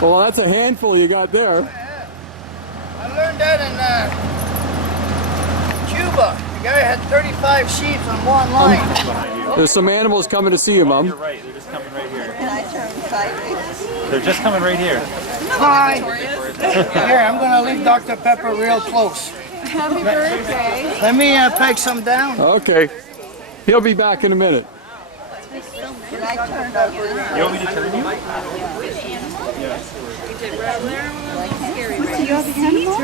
Well, that's a handful you got there. I learned that in Cuba. The guy had 35 sheep on one line. There's some animals coming to see you, Mom. You're right. They're just coming right here. Can I turn sideways? They're just coming right here. Hi. Here, I'm going to leave Dr. Pepper real close. Happy birthday. Let me peg some down. Okay. He'll be back in a minute. Can I turn over? You want me to turn you? Yes. Do you have animals?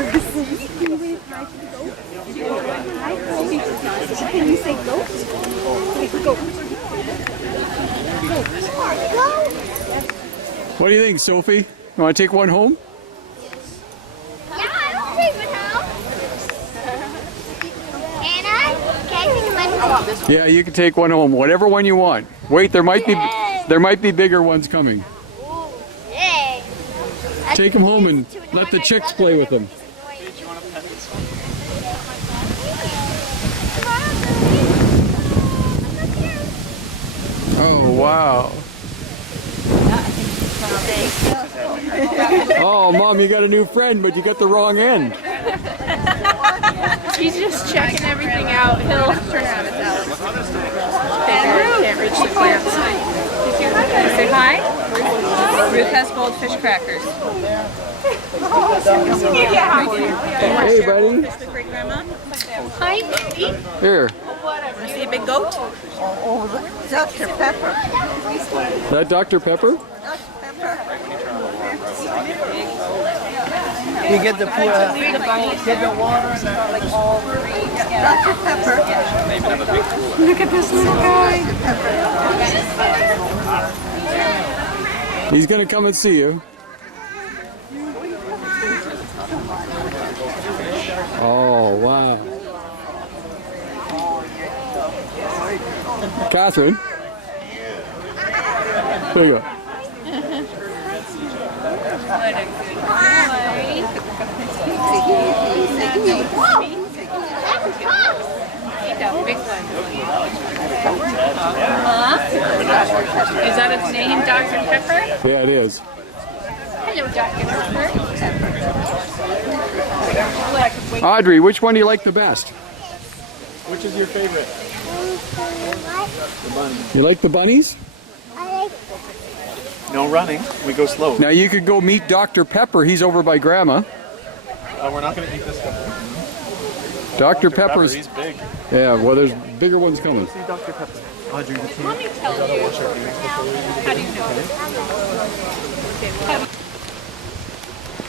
Can you say goat? Goat. What do you think, Sophie? You want to take one home? Yeah, I'll take one home. Anna, can I take one home? Yeah, you can take one home. Whatever one you want. Wait, there might be bigger ones coming. Hey. Take them home and let the chicks play with them. Oh, wow. Oh, Mom, you got a new friend, but you got the wrong end. He's just checking everything out. He'll turn around and tell us. Can't reach the plants. Say hi. Ruth has goldfish crackers. Hey, buddy. Great grandma. Hi, baby. Here. You see a big goat? Oh, Dr. Pepper. Is that Dr. Pepper? Dr. Pepper. You get the get the water and Dr. Pepper. Look at this little guy. He's going to come and see you. Oh, wow. Catherine. There you go. Is that its name, Dr. Pepper? Yeah, it is. Hello, Dr. Pepper. Audrey, which one do you like the best? Which is your favorite? You like the bunnies? No running. We go slow. Now you could go meet Dr. Pepper. He's over by Grandma. We're not going to eat this one. Dr. Pepper's. He's big. Yeah, well, there's bigger ones coming. See Dr. Pepper. Audrey, the Let me tell you. How do you know?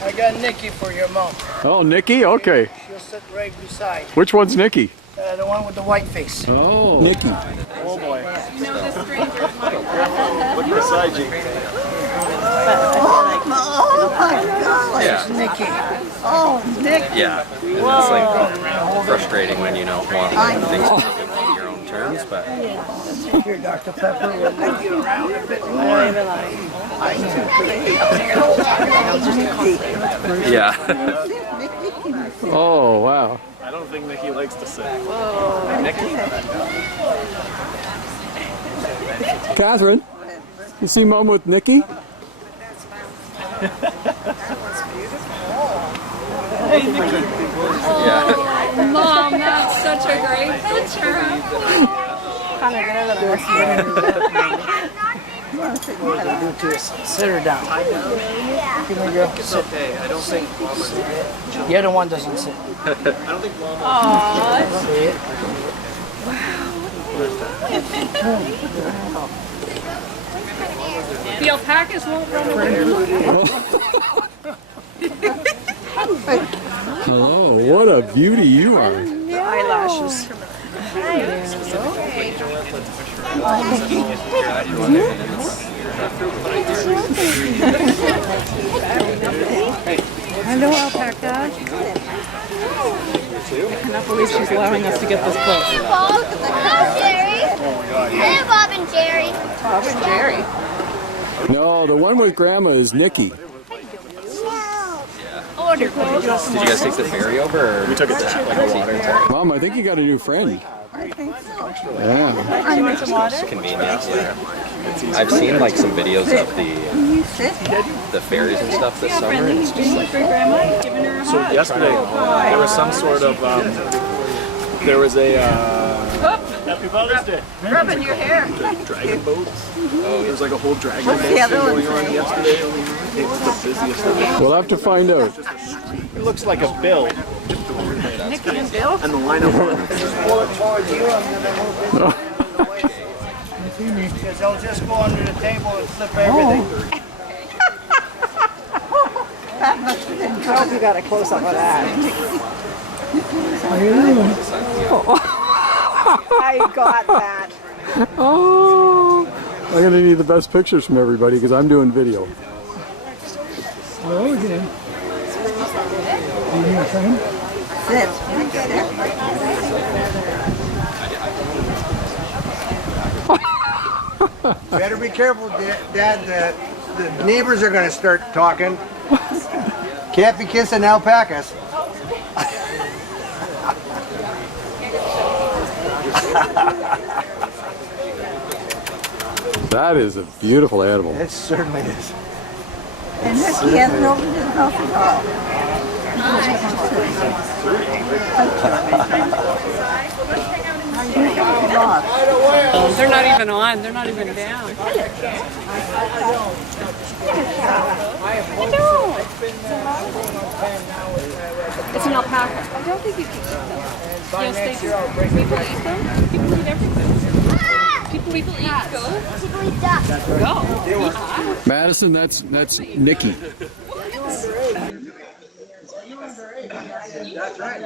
I got Nikki for your mom. Oh, Nikki? Okay. She'll sit right beside. Which one's Nikki? The one with the white face. Oh, Nikki. Oh boy. You know this stranger's mine. Look beside you. Oh my God. Yeah. Nikki. Oh, Nick. Yeah, and it's like frustrating when you don't want things to happen on your own terms, but Here, Dr. Pepper. We'll move you around a bit more. yeah. Oh, wow. I don't think Nikki likes to sit. Catherine, you see Mom with Nikki? Yeah. Mom, that's such a great picture. Sit her down. Give me, girl. Sit. Okay, I don't think The other one doesn't sit. Aww. See it? The alpacas won't run away. Hello, what a beauty you are. Eyelashes. Hello, alpaca. I cannot believe she's allowing us to get this close. Hey, Bob. Hello, Jerry. Hey, Bob and Jerry. Bob and Jerry. No, the one with Grandma is Nikki. Did you guys take the ferry over, or we took a tap, like a water tap? Mom, I think you got a new friend. I think so. Yeah. It's convenient. Yeah. I've seen like some videos of You sit. the ferries and stuff this summer, and it's just like So yesterday, there was some sort of, there was a, Happy Father's Day. Rubbing your hair. Dragon boat. There was like a whole dragon boat the thing other one going on say? yesterday. It was the busiest thing. We'll have to find out. It looks like a bill. Nikki and Bill. And the lineup. Pull it towards you, I'm gonna move it. Because they'll just go under the table and flip everything. That must have been I hope you got a close up of that. I got that. Oh, I'm gonna need the best pictures from everybody because I'm doing video. Hello again. Do you need a friend? sit. Better be careful, Dad. The neighbors are gonna start talking. Can't be kissing alpacas. That is a beautiful animal. It certainly is. And Nikki hasn't opened his mouth at all. They're not even on. They're not even down. It's an alpaca. I don't think you can eat them. Yes, they do. People eat them. People eat everything. People eat goats. People eat ducks. Go. Madison, that's Nikki. That's right.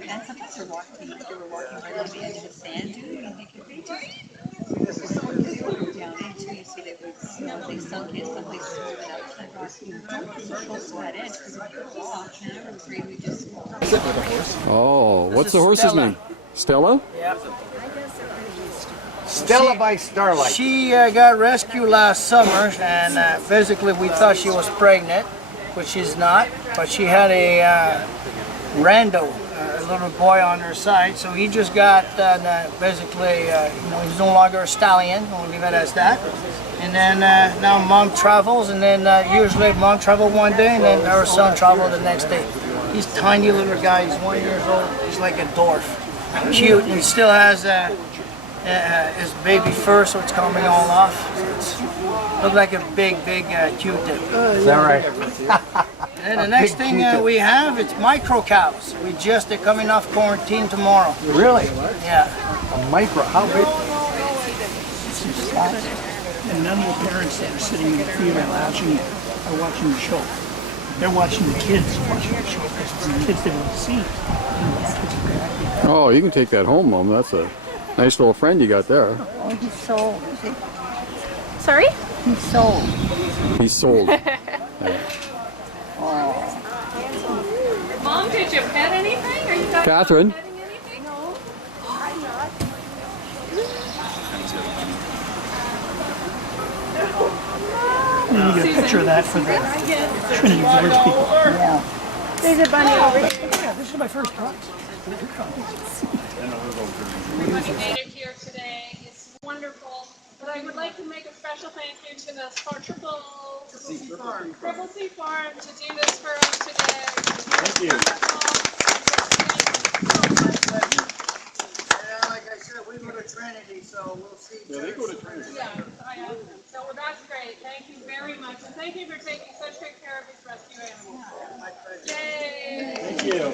And sometimes they were walking right on the edge of the sand dune, and they could be just down into you see that they sunk in, somebody swam it outside rocking. So close to that edge because if you go off, and I was afraid we just. Oh, what's the horse's name? Stella? Stella by Starlight. She got rescued last summer, and physically we thought she was pregnant, which she's not. But she had a rando, a little boy on her side, so he just got basically, he's no longer a stallion. We'll leave it as that. And then now mom travels, and then usually mom traveled one day, and then her son traveled the next day. He's a tiny little guy. He's 1 year old. He's like a dwarf, cute, and he still has his baby fur, so it's coming all off. Looks like a big Q-tip. Is that right? And the next thing we have, it's micro cows. They're coming off quarantine tomorrow. Really? Yeah. A micro. How big? And none of the parents that are sitting in the theater watching are watching the show. They're watching the kids watching the show because it's the kids they want to see. Oh, you can take that home, Mom. That's a nice little friend you got there. Oh, he's sold. Sorry? He's sold. He's sold. Mom, did you pet anything? Are you talking Catherine. about petting anything? No. You get a picture of that for the Trinity Village people. Yeah. There's a bunny over here. Yeah, this is my first prize. Everybody made it here today. It's wonderful. But I would like to make a special thank you to the Triple C Farm to do this for us today. Thank you. Yeah, like I said, we go to Trinity, so we'll see. Yeah, they go to Trinity. Yeah, so that's great. Thank you very much. And thank you for taking such good care of these rescue animals. Yay! Thank you.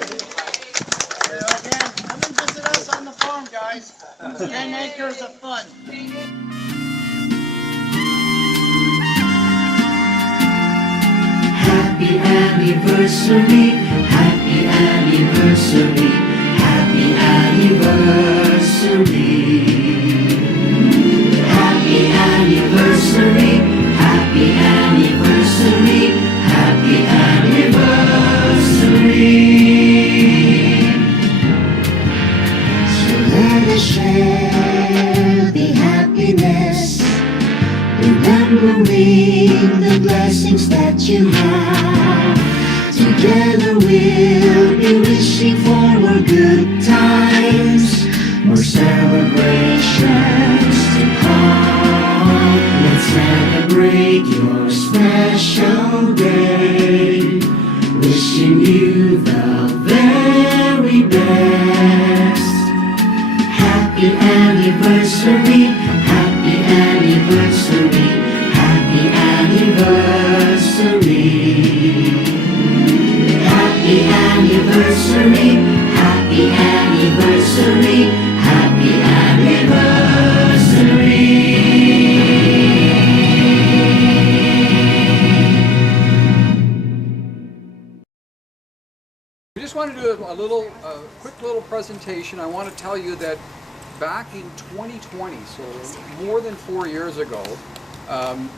Again, come and visit us on the farm, guys. 10 acres of fun. Happy anniversary, happy anniversary, happy anniversary. Happy anniversary, happy anniversary, happy anniversary. So let us share the happiness, remembering the blessings that you have. wishing you the very best. Happy anniversary, happy anniversary, happy anniversary. Happy anniversary, happy anniversary, happy anniversary. We just want to do a little, quick little presentation. I want to tell you that back in 2020, so more than 4 years ago,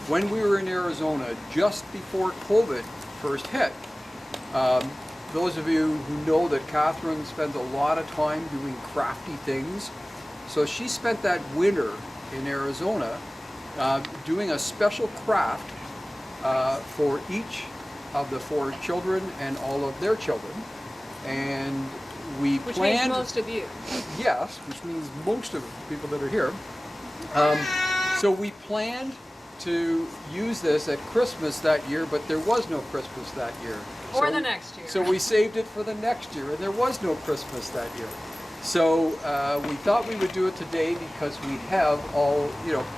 when we were in Arizona, just before COVID first hit, those of you who know that Catherine spends a lot of time doing crafty things, so she spent that winter in Arizona doing a special craft for each of the 4 children and all of their children. And we Which planned... means most of you. Yes, which means most of the people that are here. So we planned to use this at Christmas that year, but there was no Christmas that year. Or So- the next year. So we saved it for the next year, and there was no Christmas that year. So we thought we would do it today because we have all,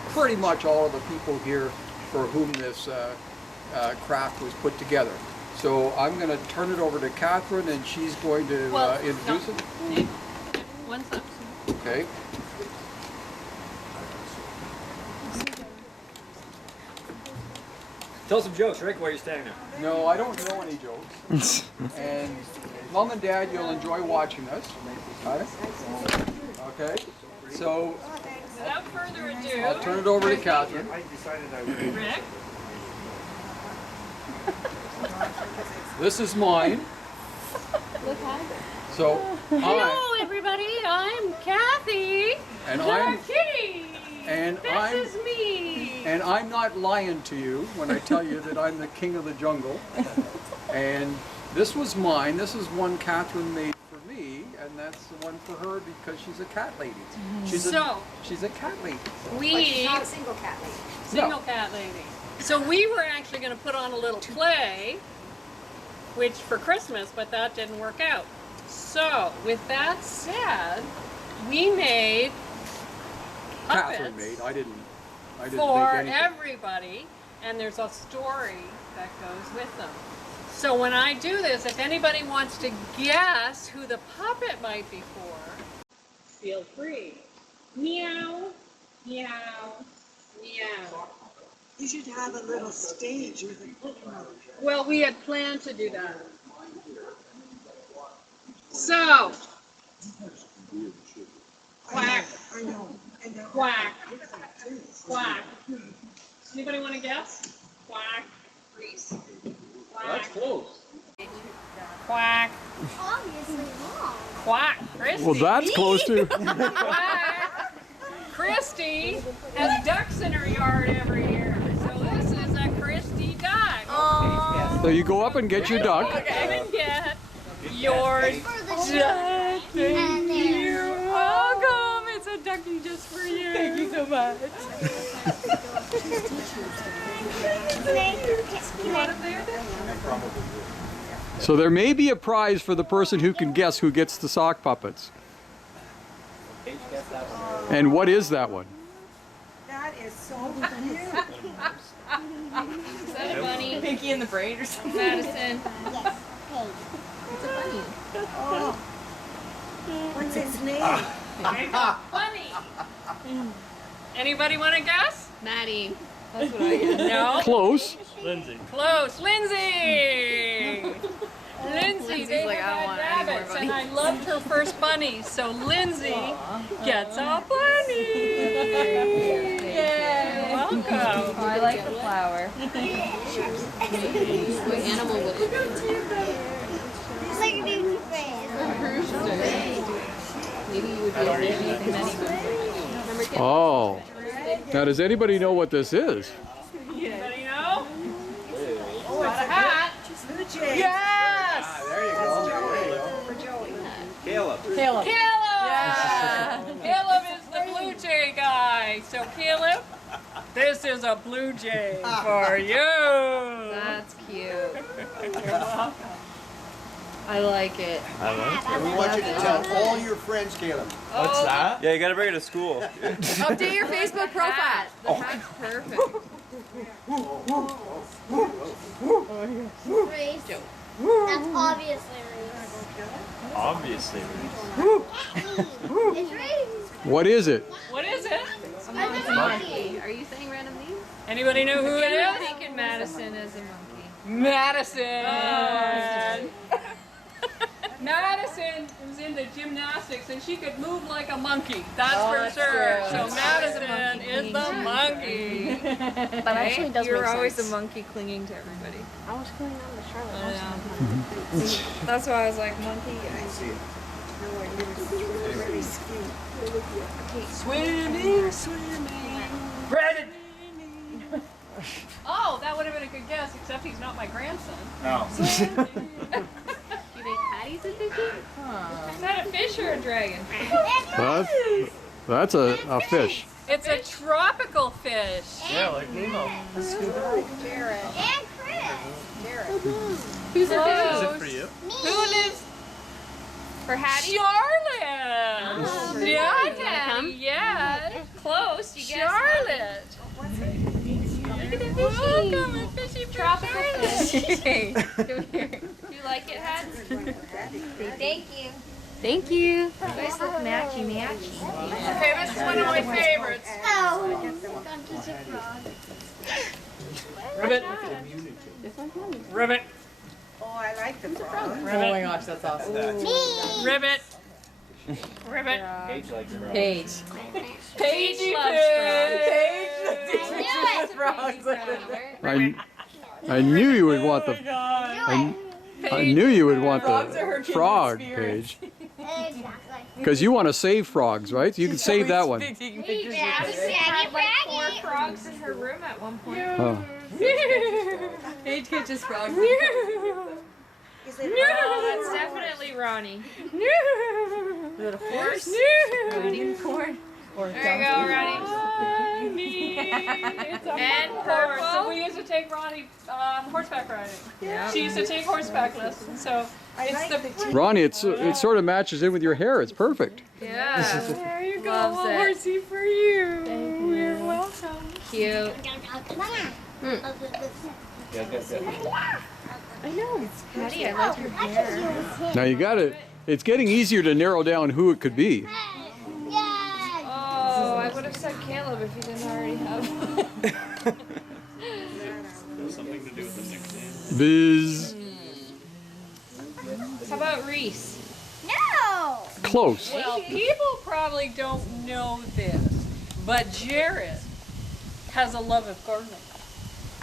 pretty much all of the people here for whom this craft was put together. So I'm going to turn it over to Catherine, and she's going to introduce it. One second. Okay. Tell some jokes, Rick, while you're standing there. No, I don't know any jokes. And Mom and Dad, you'll enjoy watching us. Okay? So Without further ado, I'll turn it over to Catherine. Rick. This is mine. So Hello, everybody. I'm Kathy. And the I'm- kitty. This is me. And I'm not lying to you when I tell you that I'm the king of the jungle. And this was mine. This is one Catherine made for me, and that's the one for her because she's a cat lady. She's a cat lady. Not a single cat lady. Single cat lady. So we were actually going to put on a little play, which for Christmas, but that didn't work out. So with that said, we made puppets. Catherine made. I didn't For make anything. everybody, and there's a story that goes with them. So when I do this, if anybody wants to guess who the puppet might be for, feel free. Meow, meow, meow. You should have a little stage with a footnote. Well, we had planned to do that. So, quack, I know. quack, quack. Anybody want to guess? Quack. That's close. Quack. Obviously wrong. Quack. Kristi. Well, that's close to. Quack. Kristi has ducks in her yard every year. So this is a Kristi duck. So you go up and get your duck. Okay, and get yours. For the Duck. Thank And you. Welcome. It's a ducky just for you. Thank you so much. So there may be a prize for the person who can guess who gets the sock puppets. And what is that one? That is so cute. Is that a bunny? Pinky in the brain or something. Madison. Oh. What's his name? Bunny. Anybody want to guess? Maddie. That's what I guess. No? Close. Lindsay. Close. Lindsay. Lindsay, Lindsay's they like, I had don't want any more rabbits, and I loved her first bunny. So Lindsay gets a bunny. Yay! Welcome. Oh, I like the flower. What animal would it be? It's like a baby face. Maybe you would be anything that he Oh. Now, does anybody know what this is? Anybody know? Got a hat. Yes! There you go. Caleb. Caleb! Caleb is the Blue Jay guy. So Caleb, this is a Blue Jay for you. That's cute. I like it. I like it. And we want you to tell all your friends, Caleb. What's that? Yeah, you gotta bring it to school. Update your Facebook profile. The hat's perfect. Reese. That's obviously Reese. Obviously. It's Reese. What is it? What is it? A monkey. Are you saying random names? Anybody know who it I'm is? thinking Madison is a monkey. Madison. Madison was into gymnastics and she could move like a monkey. That's for sure. So Madison is the monkey. That actually does You're make always sense. a monkey clinging to everybody. I was going on the Charlotte. That's why I was like, monkey. Swimming, swimming. Brandon. Oh, that would have been a good guess, except he's not my grandson. No. You think Patty's a fishy? Is that a fish or a dragon? That's a fish. It's a tropical fish. Yeah, like Nemo. Jared. And Chris. Who's Is it for you? Who lives? For Hattie? Charlotte. Yeah, Hattie. yeah. Close. You guessed Charlotte. Look at the Welcome, a fishy tropical fish. fish. Come here. Do you like it, Hat? Thank you. Thank you. You guys look matchy. Okay, this is one of my favorites. Oh. I'm just a frog. Ribbit. Ribbit. Oh, I like the frog. Oh my gosh, that's awesome. Me. Ribbit. Ribbit. Paige likes it. Paige. Paigey loves I knew you would want the. I knew you would want Frogs are her the kindred frog, spirits. Paige. Exactly. Because you want to save frogs, right? You can save that one. Taking Hey, pictures Dad, of we it. had Like like 4 frogs in her room at one point. Oh. Paige catches frogs. Is it No, that's definitely Ronnie. Is it a horse? Riding corn? There you go, Ronnie. It's a And horse. purple. So we used to take Ronnie horseback riding. Yeah. She used to take horseback lessons. So it's the Ronnie, it sort of matches in with your hair. It's perfect. Yeah. there you go, Loves it. horsey for you. Thank you. You're welcome. Cute. I know. Patty, I like your hair. Now you got it. It's getting easier to narrow down who it could be. Oh, I would have said Caleb if you didn't already have him. Something to do with the nickname. Biz. How about Reese? No. Close. Well, people probably don't know this, but Jared has a love of gardening.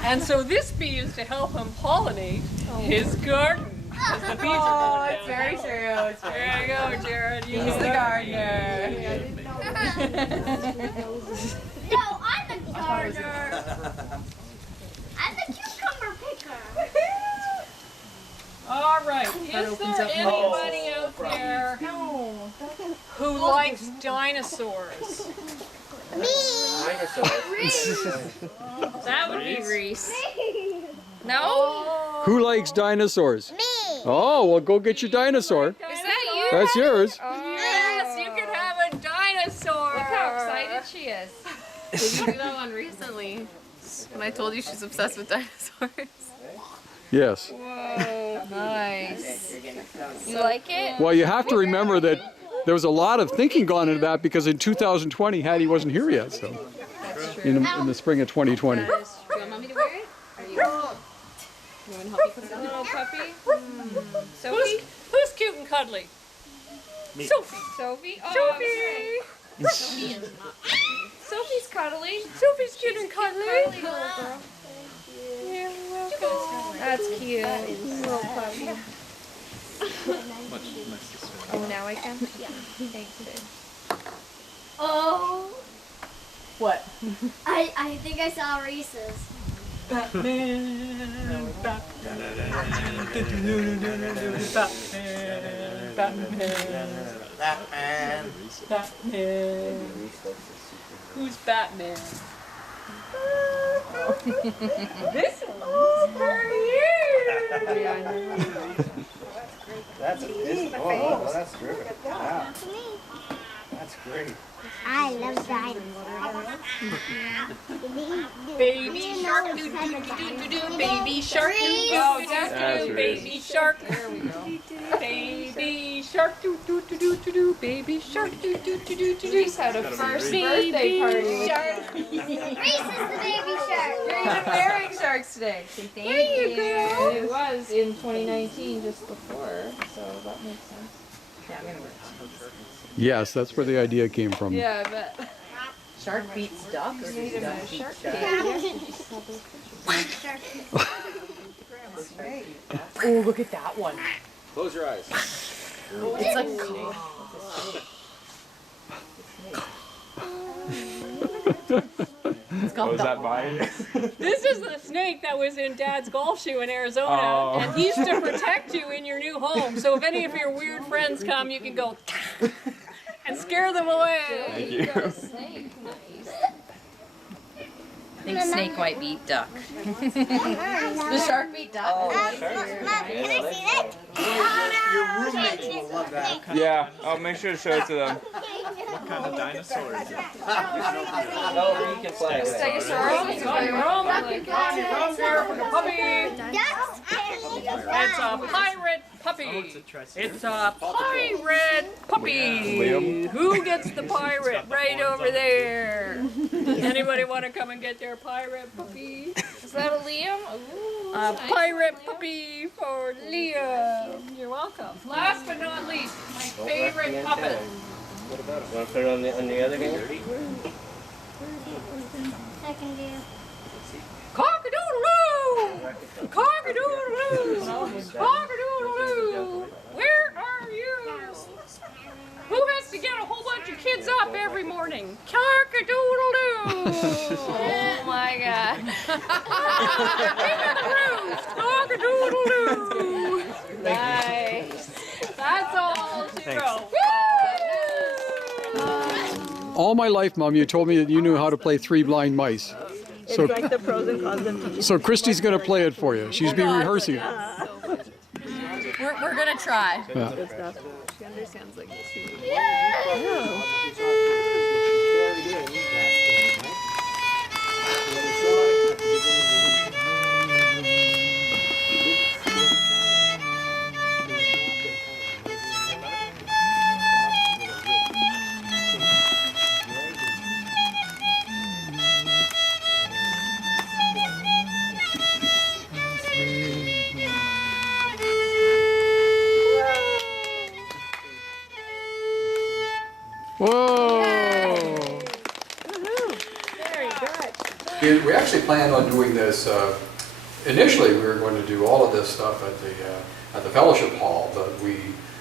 And so this bee is to help him pollinate his garden. As the bees are going down. very true. There you go, Jared. You He's know the that. gardener. No, I'm the gardener. I'm the cucumber picker. All right. That Is opens there up anybody out there who likes dinosaurs? Me. That would be Reese. No? Who likes dinosaurs? Me. Oh, well, go get your dinosaur. Is that you? That's yours. Yes, you can have a dinosaur. Look how excited she is. Did you do that one recently? When I told you she's obsessed with dinosaurs. Yes. Whoa, nice. You like it? Well, you have to remember that there was a lot of thinking gone into that because in 2020, Hattie wasn't here yet. So, That's true. in the spring of 2020. Do you want mommy to wear it? Or you want me to help you put it on? Little puppy? Sophie? Who's cute and cuddly? Me. Sophie. Sophie? Oh, Sophie. Sophie is not. Sophie's cuddly. Sophie's cute and cuddly. Cuddly little girl. You're welcome. That's cute. Little puppy. Oh, now I can? Yeah. Thanks, babe. Oh. What? I think I saw Reese's. Batman. Who's Batman? This one's for you. Yeah, I know. That's that's terrific. Wow. That's great. I love dinosaurs. Baby shark, do do do do do do. Baby shark, do oh, That's do. Baby shark, there we go. Baby shark, do do do do do do. Baby shark, do do do do do. Just had a first birthday party. Shark. Reese is the baby shark. You're even wearing sharks today. Thank There you go. And it was in 2019, just before, so that makes sense. Yeah, I'm gonna wear it. Yes, that's where the idea came from. Yeah, I bet. Shark beats duck, or Made him a shark Oh, look at that one. Close your eyes. It's like Was that mine? This is the snake that was in Dad's golf shoe in Arizona, Oh. and he's to protect you in your new home. So if any of your weird friends come, you can go and scare them away. Thank you. I think snake might beat duck. The shark beat duck. Mom, can I see that? Your roommates will love that. Yeah, I'll make sure to show it to them. What kind of dinosaur is it? Stegosaurus. It's on your own. Come here for the puppy. It's a pirate puppy. It's a pirate puppy. Liam. Who gets the pirate? Right over there. Anybody want to come and get their pirate puppy? Is that a Liam? Ooh, A pirate puppy for Liam. You're welcome. Last but not least, my favorite puppet. Want to put it on the other hand? I can do. Cock-a-doodle-doo! Cock-a-doodle-doo! Cock-a-doodle-doo! Where are you? Who has to get a whole bunch of kids up every morning? Cock-a-doodle-doo! Oh my god. King of the roost! Cock-a-doodle-doo! Nice. That's all she wrote. All my life, Mom, you told me that you knew how to play Three Blind Mice. So, It's like the pros and cons of teaching. so Kristi's going to play it for you. She's been rehearsing it. We're gonna try. Yeah. Good stuff. She understands like this. Whoa! Very good. We actually planned on doing this. Initially, we were going to do all of this stuff at the Fellowship Hall, but we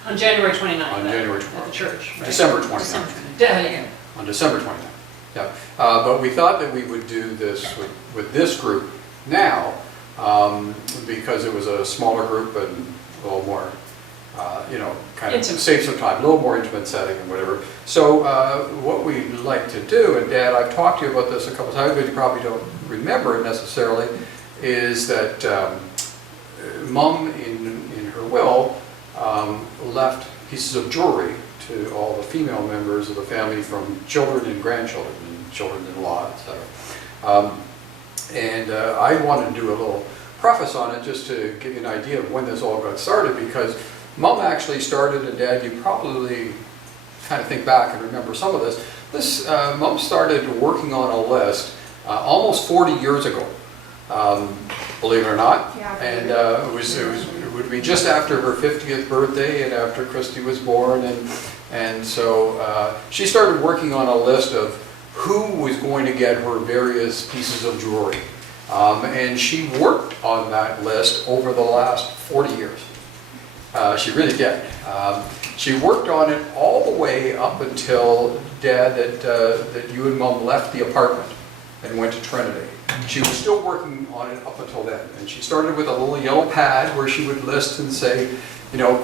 On January 29th. on January At the church. Right? December 29th. Yeah. On December 29th. Yeah. But we thought that we would do this with this group now because it was a smaller group and a little more, kind of save some time, a little more intimate setting and whatever. So what we'd like to do, and Dad, I've talked to you about this a couple times, but you probably don't remember it necessarily, is that Mom in her will left pieces of jewelry to all the female members of the family, from children and grandchildren and children-in-law, etc. And I wanted to do a little preface on it just to give you an idea of when this all got started, because Mom actually started, and Dad, you probably kind of think back and remember some of this. Mom started working on a list almost 40 years ago, believe it or not. Yeah. And it would be just after her 50th birthday and after Kristi was born, and so she started working on a list of who was going to get her various pieces of jewelry. And she worked on that list over the last 40 years. She really did. She worked on it all the way up until, Dad, that you and Mom left the apartment and went to Trinity. She was still working on it up until then. And she started with a little yellow pad where she would list and say,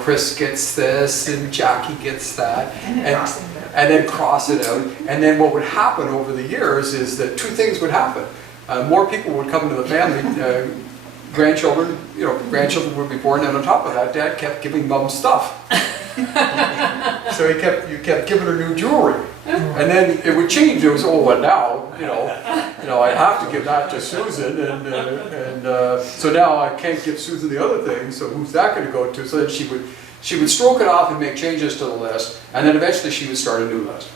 Chris gets this and Jackie gets that. And then cross it out. And then what would happen over the years is that two things would happen. More people would come into the family, grandchildren would be born, and on top of that, Dad kept giving Mom stuff. So you kept giving her new jewelry, and then it would change. It was, oh, well now, I have to give that to Susan, and so now I can't give Susan the other thing. So who's that going to go to? So then she would stroke it off and make changes to the list, and then eventually she would start a new list.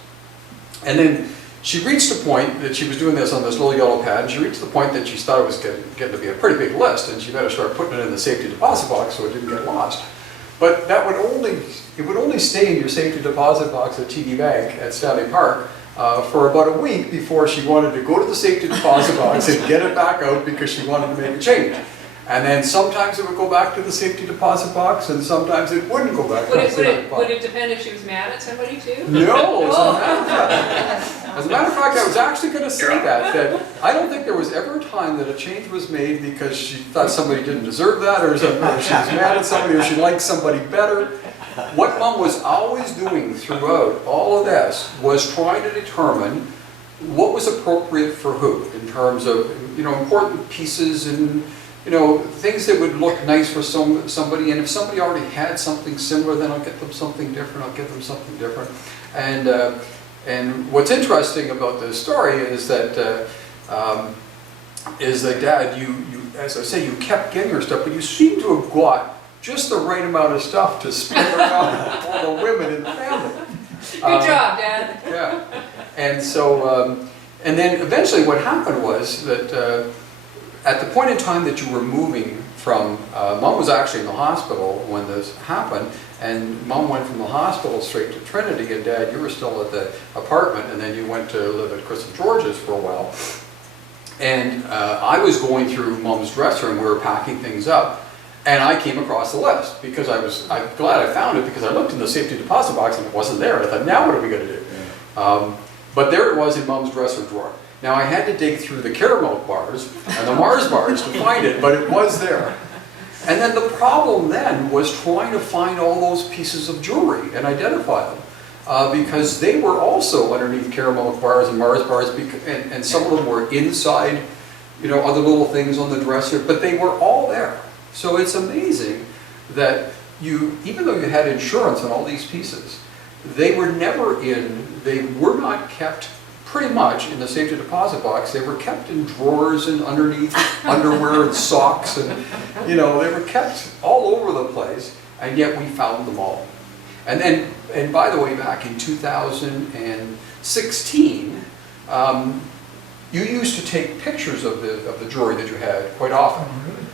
And then she reached a point that she was doing this on this little yellow pad, and she reached the point that she thought it was getting to be a pretty big list, and she better start putting it in the safety deposit box so it didn't get lost. But it would only stay in your safety deposit box at TD Bank at Stanley Park for about a week before she wanted to go to the safety deposit box and get it back out because she wanted to make a change. And then sometimes it would go back to the safety deposit box, and sometimes it wouldn't go back to the safety box. Would it depend if she was mad at somebody too? No, as a matter of fact, I was actually going to say that I don't think there was ever a time that a change was made because she thought somebody didn't deserve that, or she was mad at somebody, or she liked somebody better. What Mom was always doing throughout all of this was trying to determine what was appropriate for who in terms of important pieces and things that would look nice for somebody, and if somebody already had something similar, then I'll get them something different, I'll give them something different. And what's interesting about this story is that Dad, you as I say, you kept getting her stuff, but you seem to have got just the right amount of stuff to spread around all the women in the family. Good job, Dad. Yeah. And so, and then eventually what happened was that at the point in time that you were moving from, Mom was actually in the hospital when this happened, and Mom went from the hospital straight to Trinity, and Dad, you were still at the apartment, and then you went to live at Kristi and Jerred's for a while. And I was going through Mom's dresser, and we were packing things up, and I came across the list, because I'm glad I found it, because I looked in the safety deposit box, and it wasn't there, and I thought, now what are we going to do? But there it was in Mom's dresser drawer. Now I had to dig through the caramel bars and the Mars bars to find it, but it was there. And then the problem then was trying to find all those pieces of jewelry and identify them. Because they were also underneath caramel bars and Mars bars, and some of them were inside, other little things on the dresser, but they were all there. So it's amazing that even though you had insurance on all these pieces, they were not kept pretty much in the safety deposit box. They were kept in drawers and underneath underwear and socks, and they were kept all over the place, and yet we found them all. And by the way, back in 2016, you used to take pictures of the jewelry that you had quite often.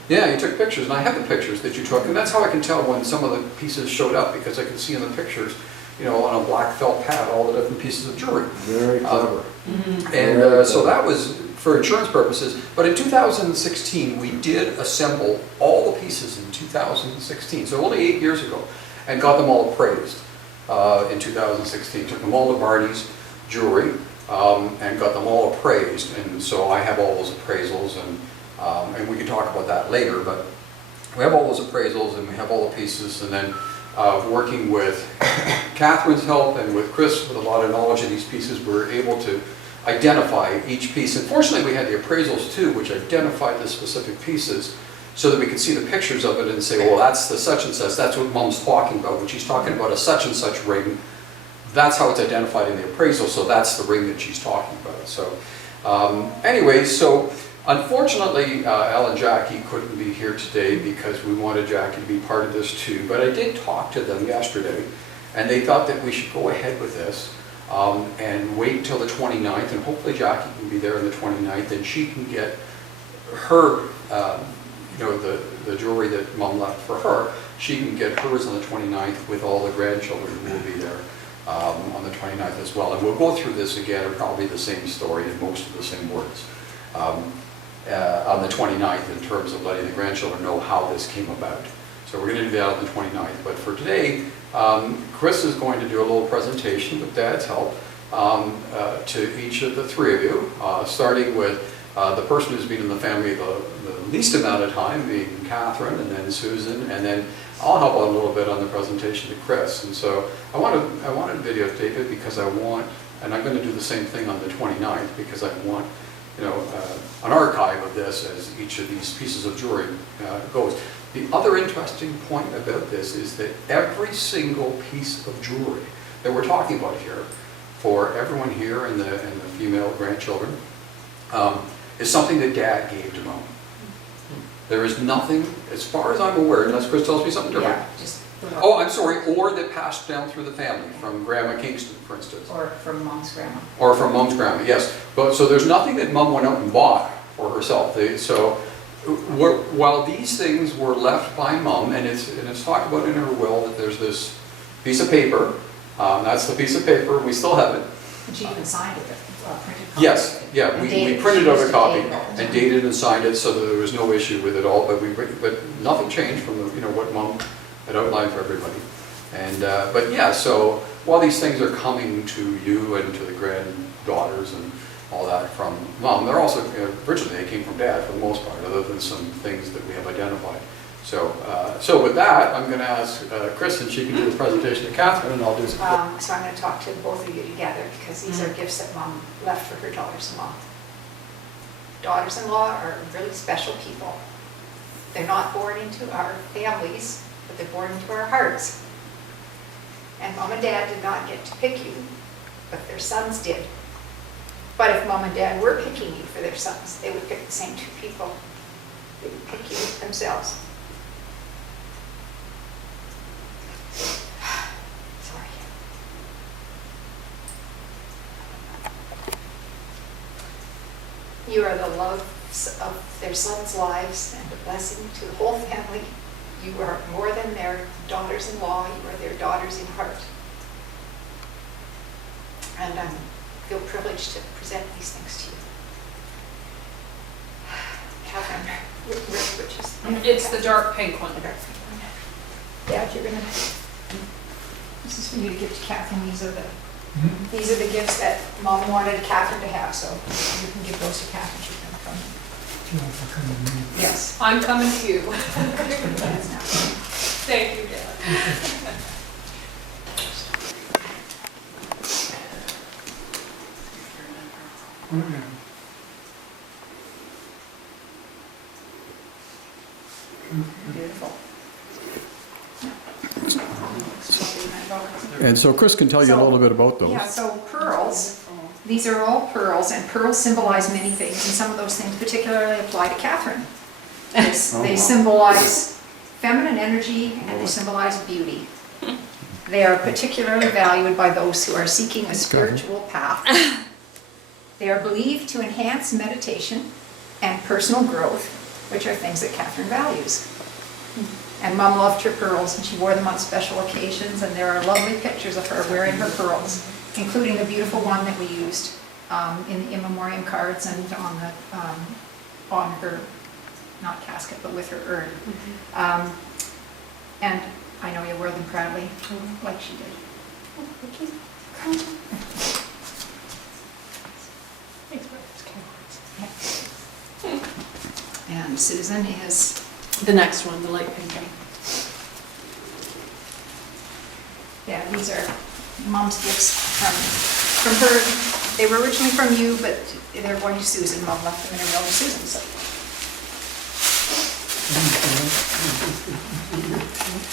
Yeah, you took pictures, and I have the pictures that you took, and that's how I can tell when some of the pieces showed up, because I can see in the pictures, on a black felt pad, all the different pieces of jewelry. Very clever. And so that was for insurance purposes. But in 2016, we did assemble all the pieces in 2016, so only 8 years ago, and got them all appraised in 2016. Took them all to Barney's Jewelry and got them all appraised. And so I have all those appraisals, and we can talk about that later. But we have all those appraisals, and we have all the pieces, and then working with Catherine's help and with Chris with a lot of knowledge of these pieces, we were able to identify each piece. And fortunately, we had the appraisals too, which identified the specific pieces so that we could see the pictures of it and say, well, that's the such and such, that's what Mom's talking about. When she's talking about a such and such ring, that's how it's identified in the appraisal, so that's the ring that she's talking about. So anyway, so unfortunately, Al and Jackie couldn't be here today because we wanted Jackie to be part of this too, but I did talk to them yesterday, and they thought that we should go ahead with this and wait until the 29th, and hopefully Jackie can be there on the 29th, and she can get her, the jewelry that Mom left for her, she can get hers on the 29th with all the grandchildren who will be there on the 29th as well. And we'll go through this again, and probably the same story in most of the same words. On the 29th, in terms of letting the grandchildren know how this came about. So we're going to do that on the 29th. But for today, Chris is going to do a little presentation with Dad's help to each of the three of you, starting with the person who's been in the family the least amount of time, being Catherine, and then Susan, and then I'll help out a little bit on the presentation to Chris. And so I want to videotape it because I want, and I'm going to do the same thing on the 29th because I want an archive of this as each of these pieces of jewelry goes. The other interesting point about this is that every single piece of jewelry that we're talking about here, for everyone here and the female grandchildren, is something that Dad gave to Mom. There is nothing, as far as I'm aware, unless Chris tells me something different. Yeah, just. Oh, I'm sorry, or that passed down through the family, from Grandma Kingston, for instance. Or from Mom's grandma. Or from Mom's grandma, yes. But so there's nothing that Mom went out and bought for herself. While these things were left by Mom, and it's talked about in her will that there's this piece of paper. That's the piece of paper. We still have it. And she even signed it, printed copy. Yes, yeah. We printed out a copy and dated and signed it, so that there was no issue with it all. But nothing changed from what Mom had outlined for everybody. And but yeah, so while these things are coming to you and to the granddaughters and all that from Mom, they're also originally they came from Dad for the most part, other than some things that we have identified. So with that, I'm going to ask Chris, and she can do the presentation to Catherine, and I'll do some. So I'm going to talk to both of you together because these are gifts that Mom left for her daughters-in-law. Daughters-in-law are really special people. They're not born into our families, but they're born into our hearts. And Mom and Dad did not get to pick you, but their sons did. But if Mom and Dad were picking you for their sons, they would pick the same two people. They would pick you themselves. Sorry. You are the love of their sons' lives and a blessing to the whole family. You are more than their daughters-in-law, you are their daughters in heart. And I feel privileged to present these things to you. Catherine, which is... It's the dark pink one. Dad, you're gonna, this is for you to give to Catherine. These are the gifts that Mom wanted Catherine to have, so you can give those to Catherine. She's gonna come. Yes. I'm coming to you. Thank you, Dad. Beautiful. And so Chris can tell you a little bit about those. Yeah, so pearls, these are all pearls, and pearls symbolize many things, and some of those things particularly apply to Catherine. They symbolize feminine energy, and they symbolize beauty. They are particularly valued by those who are seeking a spiritual path. They are believed to enhance meditation and personal growth, which are things that Catherine values. And Mom loved her pearls, and she wore them on special occasions, and there are lovely pictures of her wearing her pearls, including the beautiful one that we used in the in memoriam cards and on her, not casket, but with her urn. And I know you wear them proudly, like she did. And Susan is the next one, the light pink one. Yeah, these are Mom's gifts from her. They were originally from you, but they're going to Susan. Mom left them in her will to Susan. So.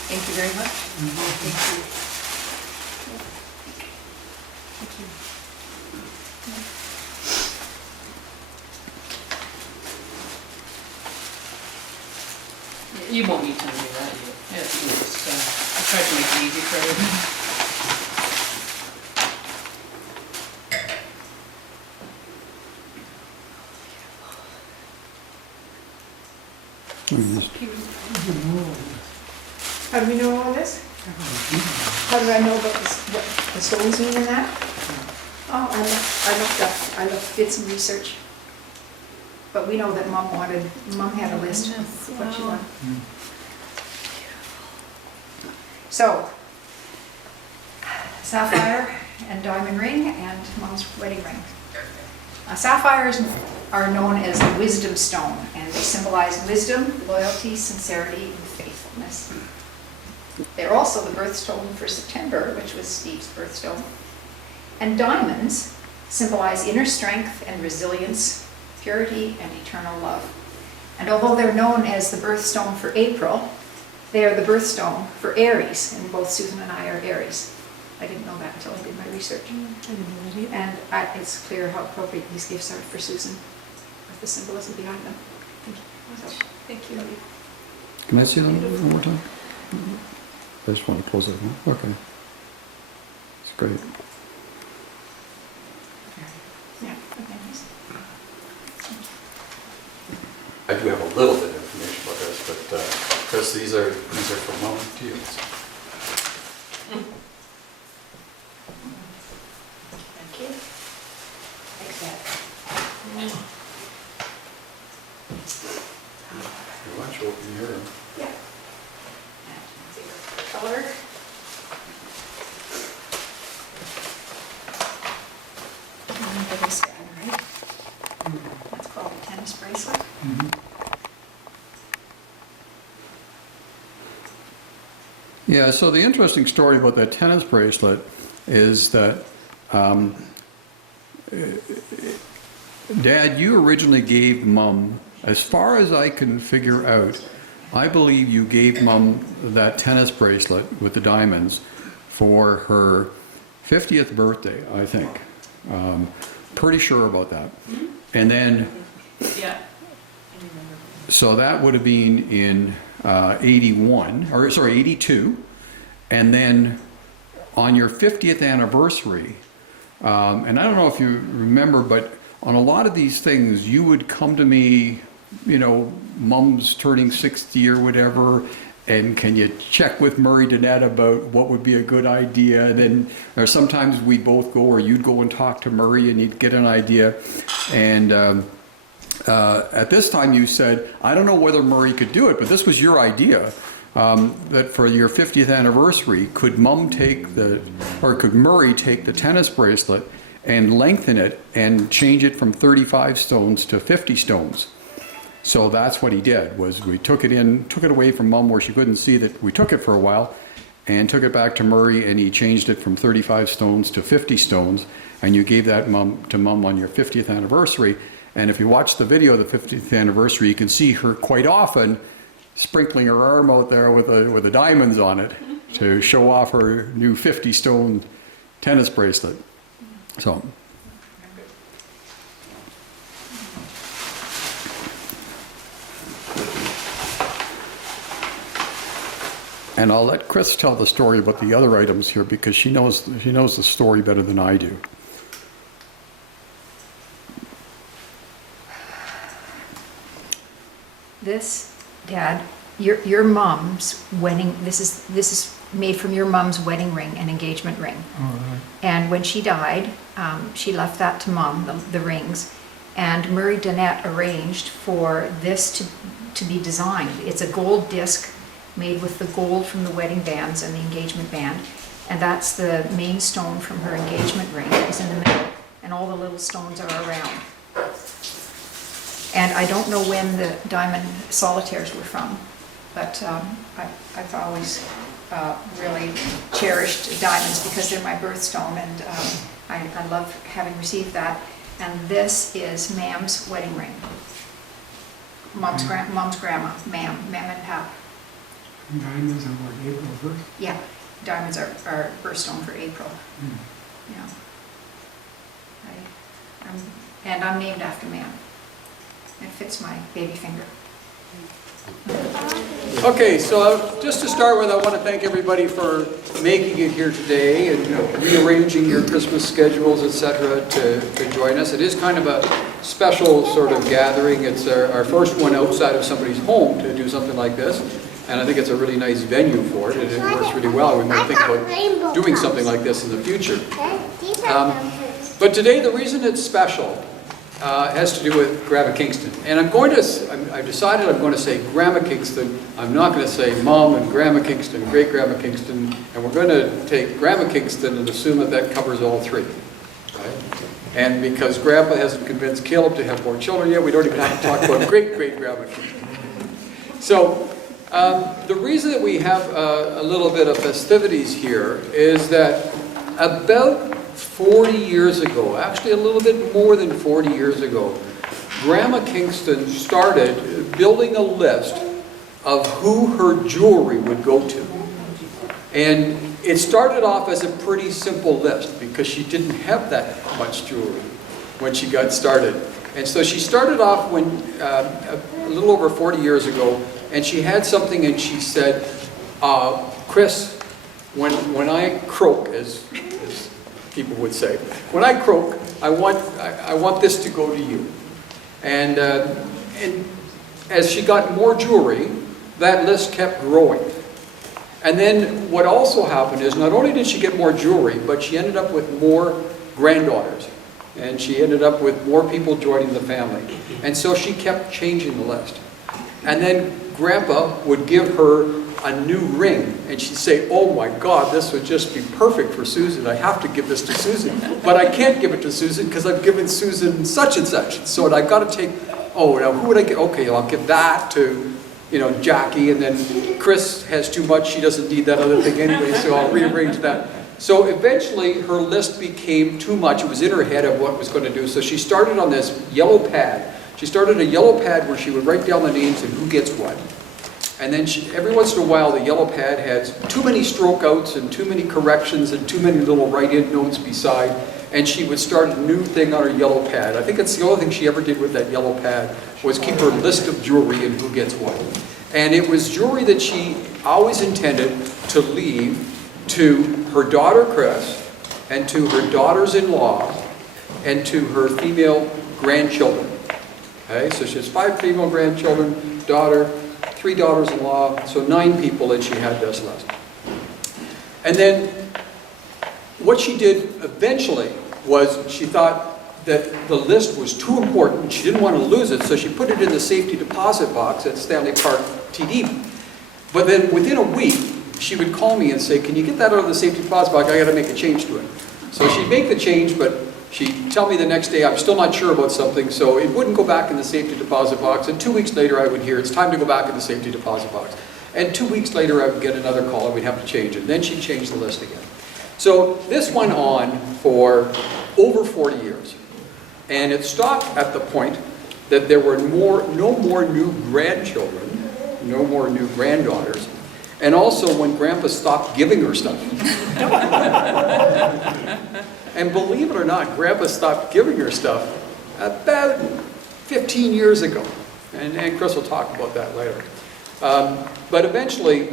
Thank you very much. Thank you. You won't need time to do that. It's just, I tried to make it easy for everyone. How do we know all this? How do I know what the stones mean in that? Oh, I did some research. But we know that Mom had a list of what she wanted. So, sapphire and diamond ring and Mom's wedding ring. Sapphires are known as the wisdom stone, and they symbolize wisdom, loyalty, sincerity, and faithfulness. They're also the birthstone for September, which was Steve's birthstone. And diamonds symbolize inner strength and resilience, purity, and eternal love. And although they're known as the birthstone for April, they are the birthstone for Aries, and both Susan and I are Aries. I didn't know that until I did my research. And it's clear how appropriate these gifts are for Susan, with the symbolism behind them. Thank you. So, thank you. Can I see them one more time? I just want to close it. Okay. It's great. Yeah, okay, nice. I do have a little bit of information about this, but Chris, these are from Mom to you. Thank you. Thanks, Dad. You want to open here? Yeah. Color. This guy, right? That's called a tennis bracelet. Yeah, so the interesting story about that tennis bracelet is that Dad, you originally gave Mom, as far as I can figure out, I believe you gave Mom that tennis bracelet with the diamonds for her 50th birthday, I think. Pretty sure about that. And then, Yeah. so that would have been in 82. And then on your 50th anniversary, and I don't know if you remember, but on a lot of these things, you would come to me, you know, Mom's turning 60 or whatever, and can you check with Murray Danette about what would be a good idea? And then, or sometimes we both go, or you'd go and talk to Murray and you'd get an idea. And at this time you said, I don't know whether Murray could do it, but this was your idea. That for your 50th anniversary, could Mum take the, or could Murray take the tennis bracelet and lengthen it and change it from 35 stones to 50 stones? So that's what he did, was we took it away from Mum where she couldn't see that we took it for a while, and took it back to Murray, and he changed it from 35 stones to 50 stones, and you gave that to Mum on your 50th anniversary. And if you watch the video of the 50th anniversary, you can see her quite often sprinkling her arm out there with the diamonds on it to show off her new 50-stone tennis bracelet. So. And I'll let Chris tell the story about the other items here, because she knows the story better than I do. This, Dad, your mom's wedding, this is made from your mom's wedding ring and engagement ring. And when she died, she left that to Mom, the rings, and Murray Danette arranged for this to be designed. It's a gold disc made with the gold from the wedding bands and the engagement band, and that's the main stone from her engagement ring is in the middle, and all the little stones are around. And I don't know when the diamond solitaires were from, but I've always really cherished diamonds because they're my birthstone, and I love having received that. And this is Mam's wedding ring. Mom's grandma, Mam and Pap. Diamonds are what, April 1st? Yeah, diamonds are birthstone for April. Yeah. And I'm named after Mam. It fits my baby finger. Okay, so just to start with, I want to thank everybody for making it here today and rearranging your Christmas schedules, etc., to join us. It is kind of a special sort of gathering. It's our first one outside of somebody's home to do something like this, and I think it's a really nice venue for it, and it works really well. We might think about doing something like this in the future. But today, the reason it's special has to do with Grandma Kingston. And I've decided I'm going to say Grandma Kingston. I'm not going to say Mom and Grandma Kingston, Great Grandma Kingston, and we're going to take Grandma Kingston and assume that covers all three. Right? And because Grandpa hasn't convinced Caleb to have more children yet, we don't even have to talk about Great Grandma Kingston. So the reason that we have a little bit of festivities here is that about 40 years ago, actually a little bit more than 40 years ago, Grandma Kingston started building a list of who her jewelry would go to. And it started off as a pretty simple list because she didn't have that much jewelry when she got started. And so she started off when a little over 40 years ago, and she had something and she said, Chris, when I croak, as people would say, when I croak, I want this to go to you. And as she got more jewelry, that list kept growing. And then what also happened is not only did she get more jewelry, but she ended up with more granddaughters. And she ended up with more people joining the family. And so she kept changing the list. And then Grandpa would give her a new ring, and she'd say, oh my God, this would just be perfect for Susan. I have to give this to Susan. But I can't give it to Susan because I've given Susan such and such. So I've got to take, oh, now who would I give? Okay, I'll give that to, Jackie, and then Chris has too much. She doesn't need that other thing anyway, so I'll rearrange that. So eventually her list became too much. It was in her head of what was going to do. So she started on this yellow pad. She started a yellow pad where she would write down the names and who gets what. And then every once in a while the yellow pad had too many stroke outs and too many corrections and too many little write-in notes beside. And she would start a new thing on her yellow pad. I think that's the only thing she ever did with that yellow pad was keep her list of jewelry and who gets what. And it was jewelry that she always intended to leave to her daughter Chris and to her daughters-in-law and to her female grandchildren. Okay, so she has 5 female grandchildren, daughter, 3 daughters-in-law, so 9 people that she had this list. And then what she did eventually was she thought that the list was too important, she didn't want to lose it, so she put it in the safety deposit box at Stanley Park TD. But then within a week, she would call me and say, can you get that out of the safety deposit box? I got to make a change to it. So she'd make the change, but she'd tell me the next day, I'm still not sure about something, so it wouldn't go back in the safety deposit box. And 2 weeks later, I would hear, it's time to go back in the safety deposit box. And 2 weeks later, I would get another call, and we'd have to change it. Then she'd change the list again. So this went on for over 40 years. And it stopped at the point that there were no more new grandchildren, no more new granddaughters, and also when Grandpa stopped giving her stuff. And believe it or not, Grandpa stopped giving her stuff about 15 years ago. And Chris will talk about that later. But eventually,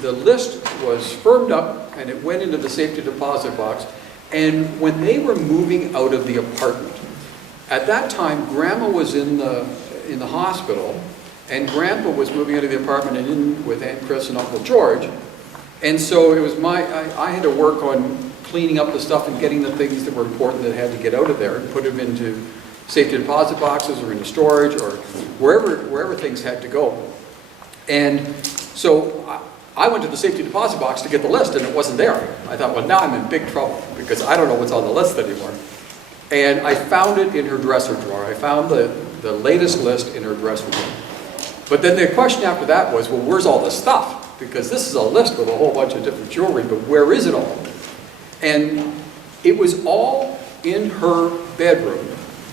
the list was firmed up and it went into the safety deposit box. And when they were moving out of the apartment, at that time, Grandma was in the hospital, and Grandpa was moving out of the apartment and in with Aunt Chris and Uncle George. And so it was I had to work on cleaning up the stuff and getting the things that were important that had to get out of there and put them into safety deposit boxes or into storage or wherever things had to go. And so I went to the safety deposit box to get the list and it wasn't there. I thought, well, now I'm in big trouble because I don't know what's on the list anymore. And I found it in her dresser drawer. I found the latest list in her dresser drawer. But then the question after that was, well, where's all the stuff? Because this is a list with a whole bunch of different jewelry, but where is it all? And it was all in her bedroom,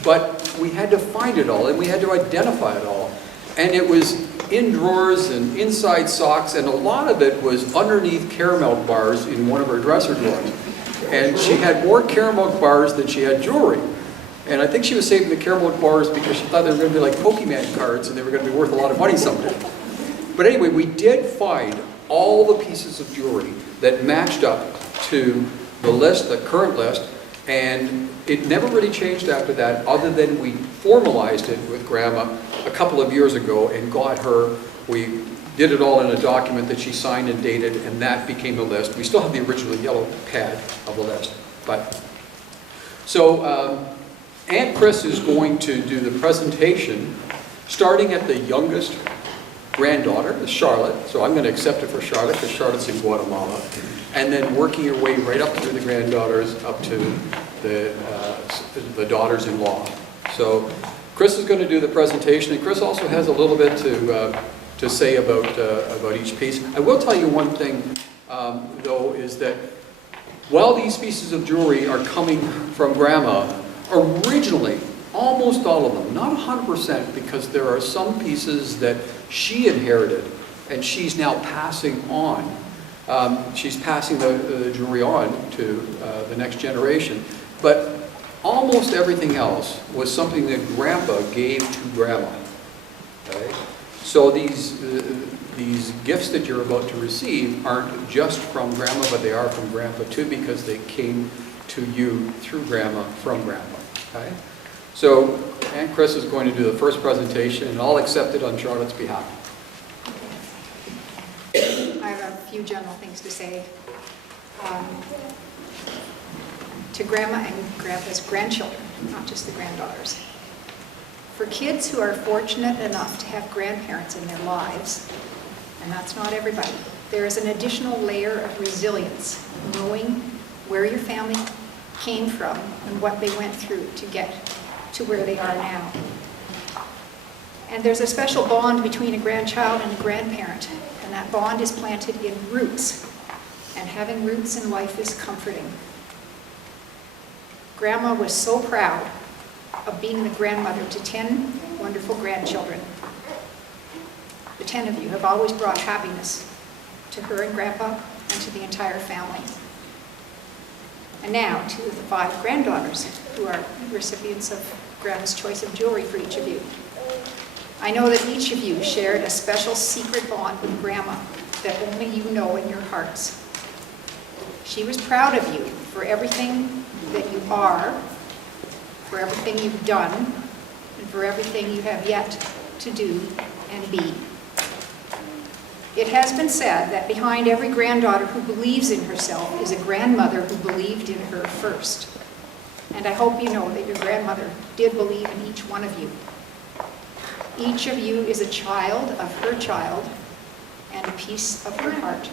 but we had to find it all and we had to identify it all. And it was in drawers and inside socks, and a lot of it was underneath caramel bars in one of her dresser drawers. And she had more caramel bars than she had jewelry. And I think she was saving the caramel bars because she thought they were going to be like Pokemon cards and they were going to be worth a lot of money someday. But anyway, we did find all the pieces of jewelry that matched up to the list, the current list, and it never really changed after that other than we formalized it with Grandma a couple of years ago and got her, we did it all in a document that she signed and dated, and that became the list. We still have the original yellow pad of the list. So Aunt Chris is going to do the presentation starting at the youngest granddaughter, Charlotte. So I'm going to accept it for Charlotte because Charlotte's in Guatemala. And then working your way right up through the granddaughters up to the daughters-in-law. So Chris is going to do the presentation, and Chris also has a little bit to say about each piece. I will tell you one thing, though, is that while these pieces of jewelry are coming from Grandma, originally almost all of them, not 100%, because there are some pieces that she inherited and she's now passing on. She's passing the jewelry on to the next generation. But almost everything else was something that Grandpa gave to Grandma. Okay? So these gifts that you're about to receive aren't just from Grandma, but they are from Grandpa too, because they came to you through Grandma from Grandpa. Okay? So Aunt Chris is going to do the first presentation, and I'll accept it on Charlotte's behalf. I have a few general things to say. To Grandma and Grandpa's grandchildren, not just the granddaughters. For kids who are fortunate enough to have grandparents in their lives, and that's not everybody, there is an additional layer of resilience, knowing where your family came from and what they went through to get to where they are now. And there's a special bond between a grandchild and a grandparent, and that bond is planted in roots, and having roots in life is comforting. Grandma was so proud of being the grandmother to 10 wonderful grandchildren. The 10 of you have always brought happiness to her and Grandpa and to the entire family. And now to the 5 granddaughters who are recipients of Grandma's choice of jewelry for each of you. I know that each of you shared a special secret bond with Grandma that only you know in your hearts. She was proud of you for everything that you are, for everything you've done, and for everything you have yet to do and be. It has been said that behind every granddaughter who believes in herself is a grandmother who believed in her first. And I hope you know that your grandmother did believe in each one of you. Each of you is a child of her child and a piece of her heart.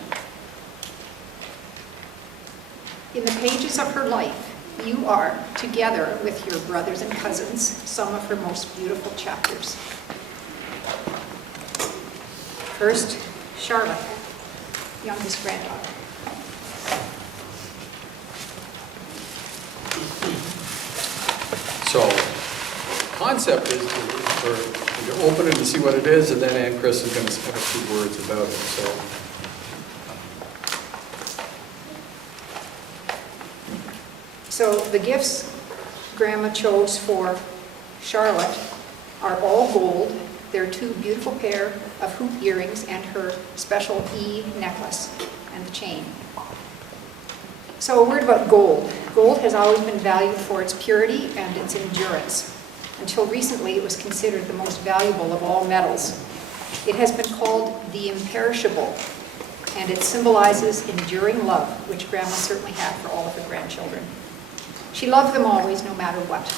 In the pages of her life, you are, together with your brothers and cousins, some of her most beautiful chapters. First, Charlotte, youngest granddaughter. So, the concept is to open it and see what it is, and then Aunt Chris is going to say a few words about it. So the gifts Grandma chose for Charlotte are all gold. They're 2 beautiful pair of hoop earrings and her special E necklace and the chain. So a word about gold. Gold has always been valued for its purity and its endurance. Until recently, it was considered the most valuable of all metals. It has been called the imperishable, and it symbolizes enduring love, which Grandma certainly had for all of her grandchildren. She loved them always, no matter what.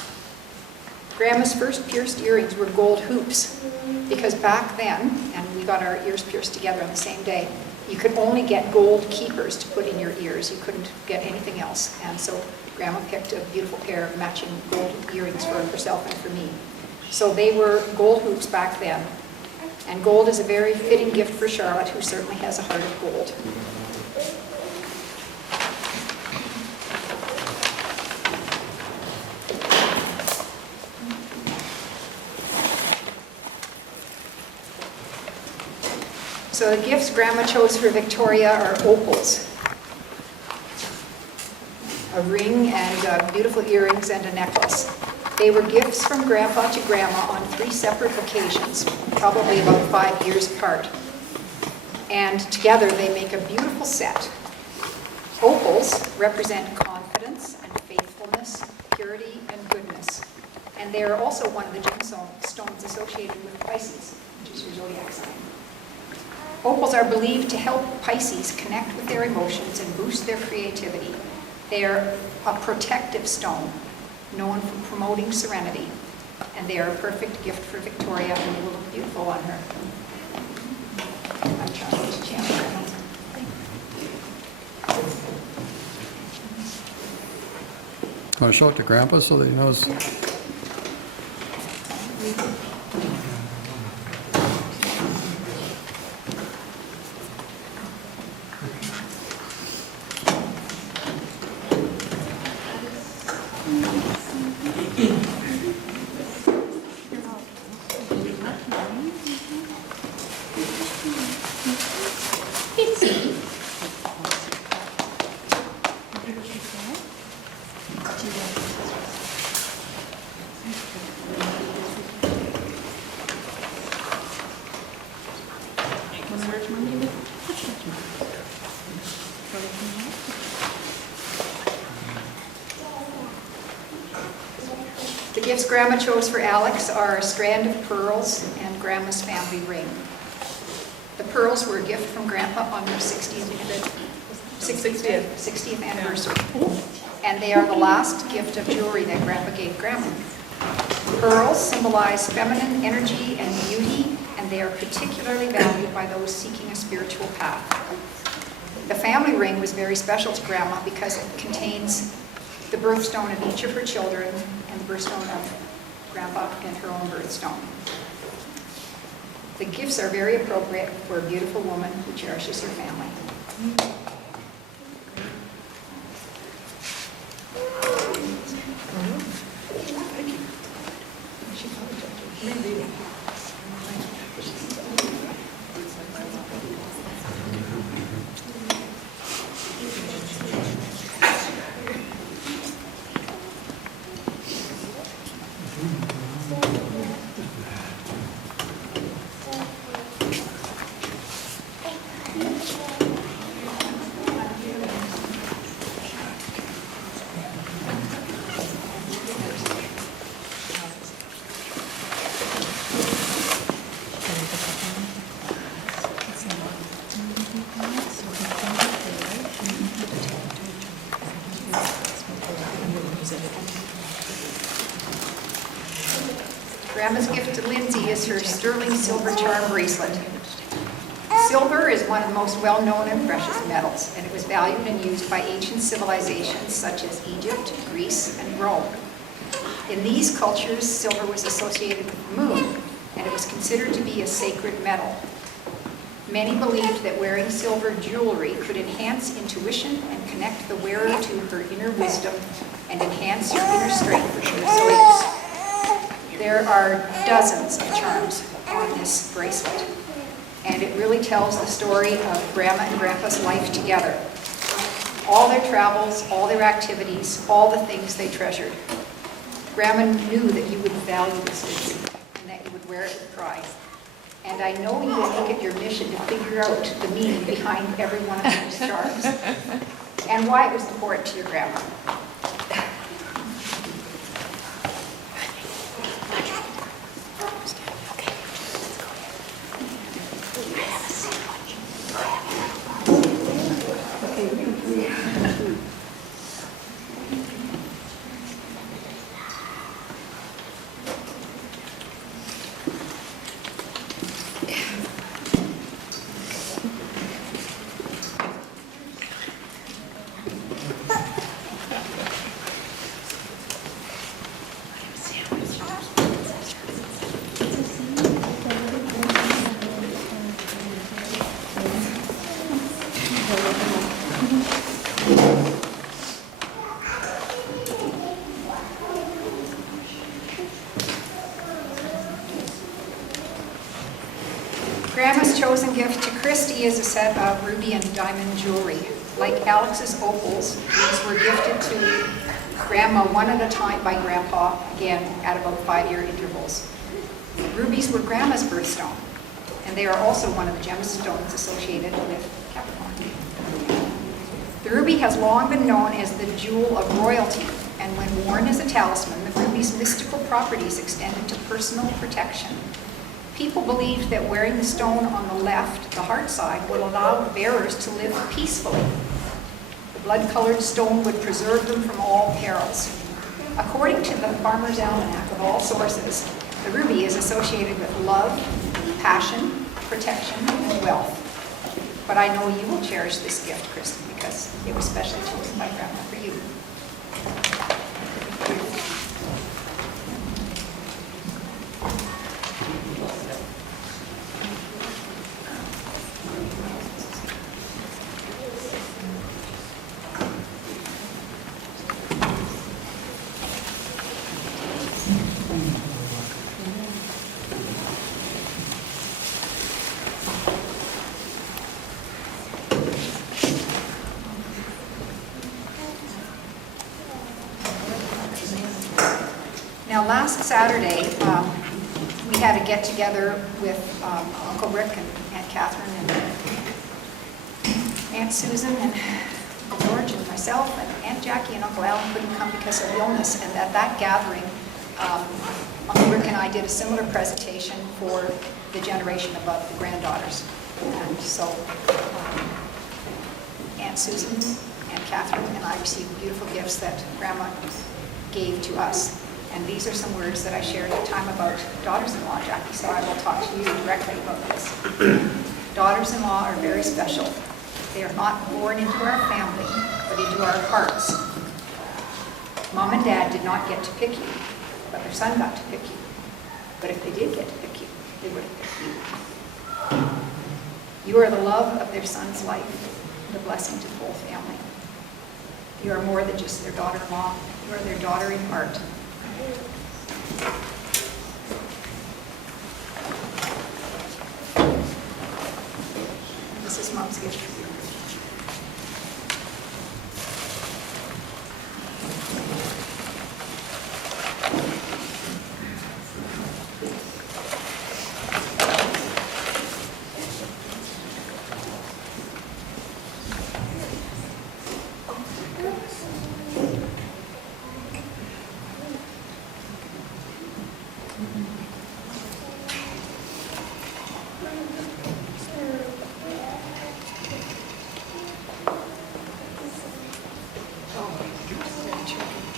Grandma's first pierced earrings were gold hoops, because back then, and we got our ears pierced together on the same day, you could only get gold keepers to put in your ears. You couldn't get anything else. And so Grandma picked a beautiful pair of matching gold earrings for herself and for me. So they were gold hoops back then. And gold is a very fitting gift for Charlotte, who certainly has a heart of gold. So the gifts Grandma chose for Victoria are opals. A ring and beautiful earrings and a necklace. They were gifts from Grandpa to Grandma on 3 separate occasions, probably about 5 years apart. And together they make a beautiful set. Opals represent confidence and faithfulness, purity and goodness. And they are also one of the gemstones associated with Pisces, which is your zodiac sign. Opals are believed to help Pisces connect with their emotions and boost their creativity. They are a protective stone, known for promoting serenity, and they are a perfect gift for Victoria, and they will look beautiful on her. I'm trying to channel her. Want to show it to Grandpa so that he knows? The gifts Grandma chose for Alex are a strand of pearls and Grandma's family ring. The pearls were a gift from Grandpa on their 60th anniversary. And they are the last gift of jewelry that Grandpa gave Grandma. Pearls symbolize feminine energy and beauty, and they are particularly valued by those seeking a spiritual path. The family ring was very special to Grandma because it contains the birthstone of each of her children and the birthstone of Grandpa and her own birthstone. The gifts are very appropriate for a beautiful woman who cherishes her family. Grandma's gift to Lindsay is her sterling silver charm bracelet. Silver is one of the most well-known and precious metals, and it was valued and used by ancient civilizations such as Egypt, Greece, and Rome. In these cultures, silver was associated with the moon, and it was considered to be a sacred metal. Many believed that wearing silver jewelry could enhance intuition and connect the wearer to her inner wisdom and enhance her inner strength for resilience. There are dozens of charms on this bracelet, and it really tells the story of Grandma and Grandpa's life together. All their travels, all their activities, all the things they treasured. Grandma knew that you would value this Lindsay and that you would wear it with pride. And I know you will make it your mission to figure out the meaning behind every one of these charms and why it was important to your grandma. Grandma's chosen gift to Kristi is a set of ruby and diamond jewelry. Like Alex's opals, these were gifted to Grandma one at a time by Grandpa, again at about 5-year intervals. Rubies were Grandma's birthstone, and they are also one of the gemstones associated with Capricorn. The ruby has long been known as the jewel of royalty, and when worn as a talisman, the ruby's mystical properties extended to personal protection. People believed that wearing the stone on the left, the heart side, would allow the bearers to live peacefully. The blood-colored stone would preserve them from all perils. According to the Farmer's Almanac of all sources, the ruby is associated with love, passion, protection, and wealth. But I know you will cherish this gift, Kristi, because it was specially chosen by Grandma for you. last Saturday, we had a get-together with Uncle Rick and Aunt Catherine and Aunt Susan and Uncle George and myself, and Aunt Jackie and Uncle Alan couldn't come because of illness. And at that gathering, Uncle Rick and I did a similar presentation for the generation above, the granddaughters. And so Aunt Susan, Aunt Catherine, and I received beautiful gifts that Grandma gave to us. And these are some words that I shared at the time about daughters-in-law, Jackie, so I will talk to you directly about this. Daughters-in-law are very special. They are not born into our family, but into our hearts. Mom and Dad did not get to pick you, but their son got to pick you. But if they did get to pick you, they would have picked you. You are the love of their son's life, the blessing to the whole family. You are more than just their daughter-in-law. You are their daughter in heart. This is Mom's gift for you.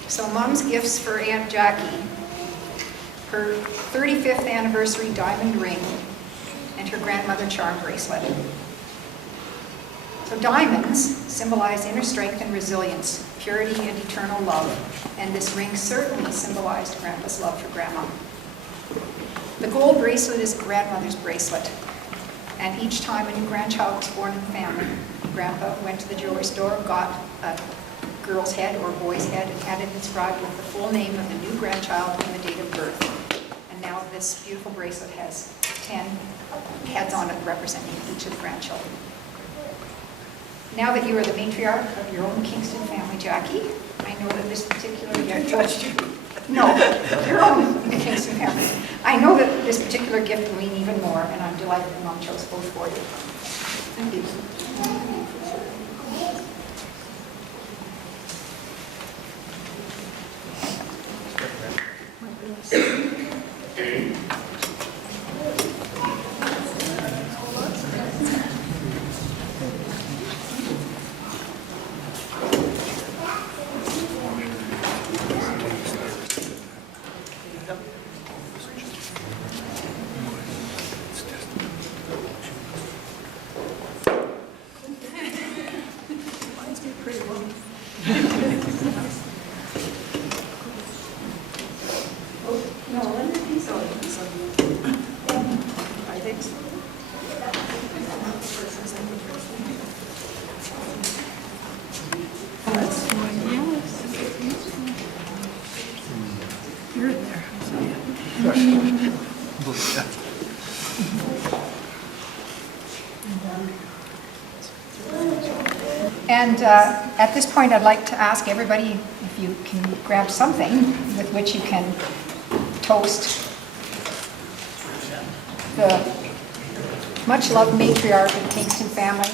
So Mom's gifts for Aunt Jackie, her 35th anniversary diamond ring and her grandmother charm bracelet. So diamonds symbolize inner strength and resilience, purity and eternal love, and this ring certainly symbolized Grandpa's love for Grandma. The gold bracelet is a grandmother's bracelet, and each time a new grandchild was born in the family, Grandpa went to the jewelry store, got a girl's head or boy's head, and had it inscribed with the full name of the new grandchild and the date of birth. And now this beautiful bracelet has 10 heads on it representing each of the grandchildren. Now that you are the matriarch of your own Kingston family, Jackie, I know that this particular gift, your own Kingston family. I know that this particular gift will mean even more, and I'm delighted that Mom chose both for you. Thank you. And at this point, I'd like to ask everybody if you can grab something with which you can toast the much-loved matriarch of the Kingston family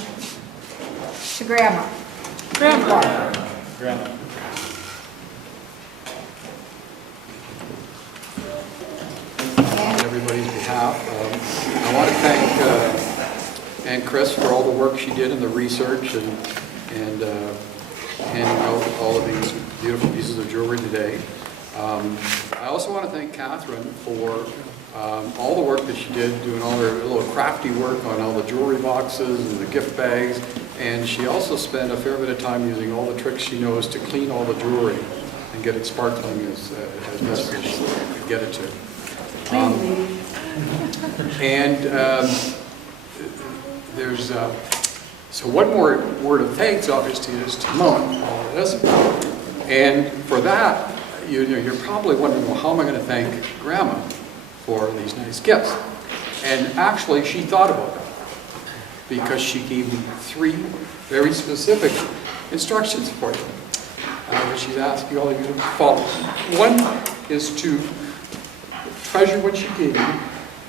to Grandma. Grandma. Grandma. On everybody's behalf, I want to thank Aunt Chris for all the work she did in the research and handing out all of these beautiful pieces of jewelry today. I also want to thank Catherine for all the work that she did, doing all her little crafty work on all the jewelry boxes and the gift bags, and she also spent a fair bit of time using all the tricks she knows to clean all the jewelry and get it sparkling as best as she could get it to. There's so one more word of thanks, obviously, is to Mom for all of this. And for that, you're probably wondering, well, how am I going to thank Grandma for these nice gifts? And actually, she thought about that because she gave me 3 very specific instructions for you, which she's asking all of you to follow. One is to treasure what she gave you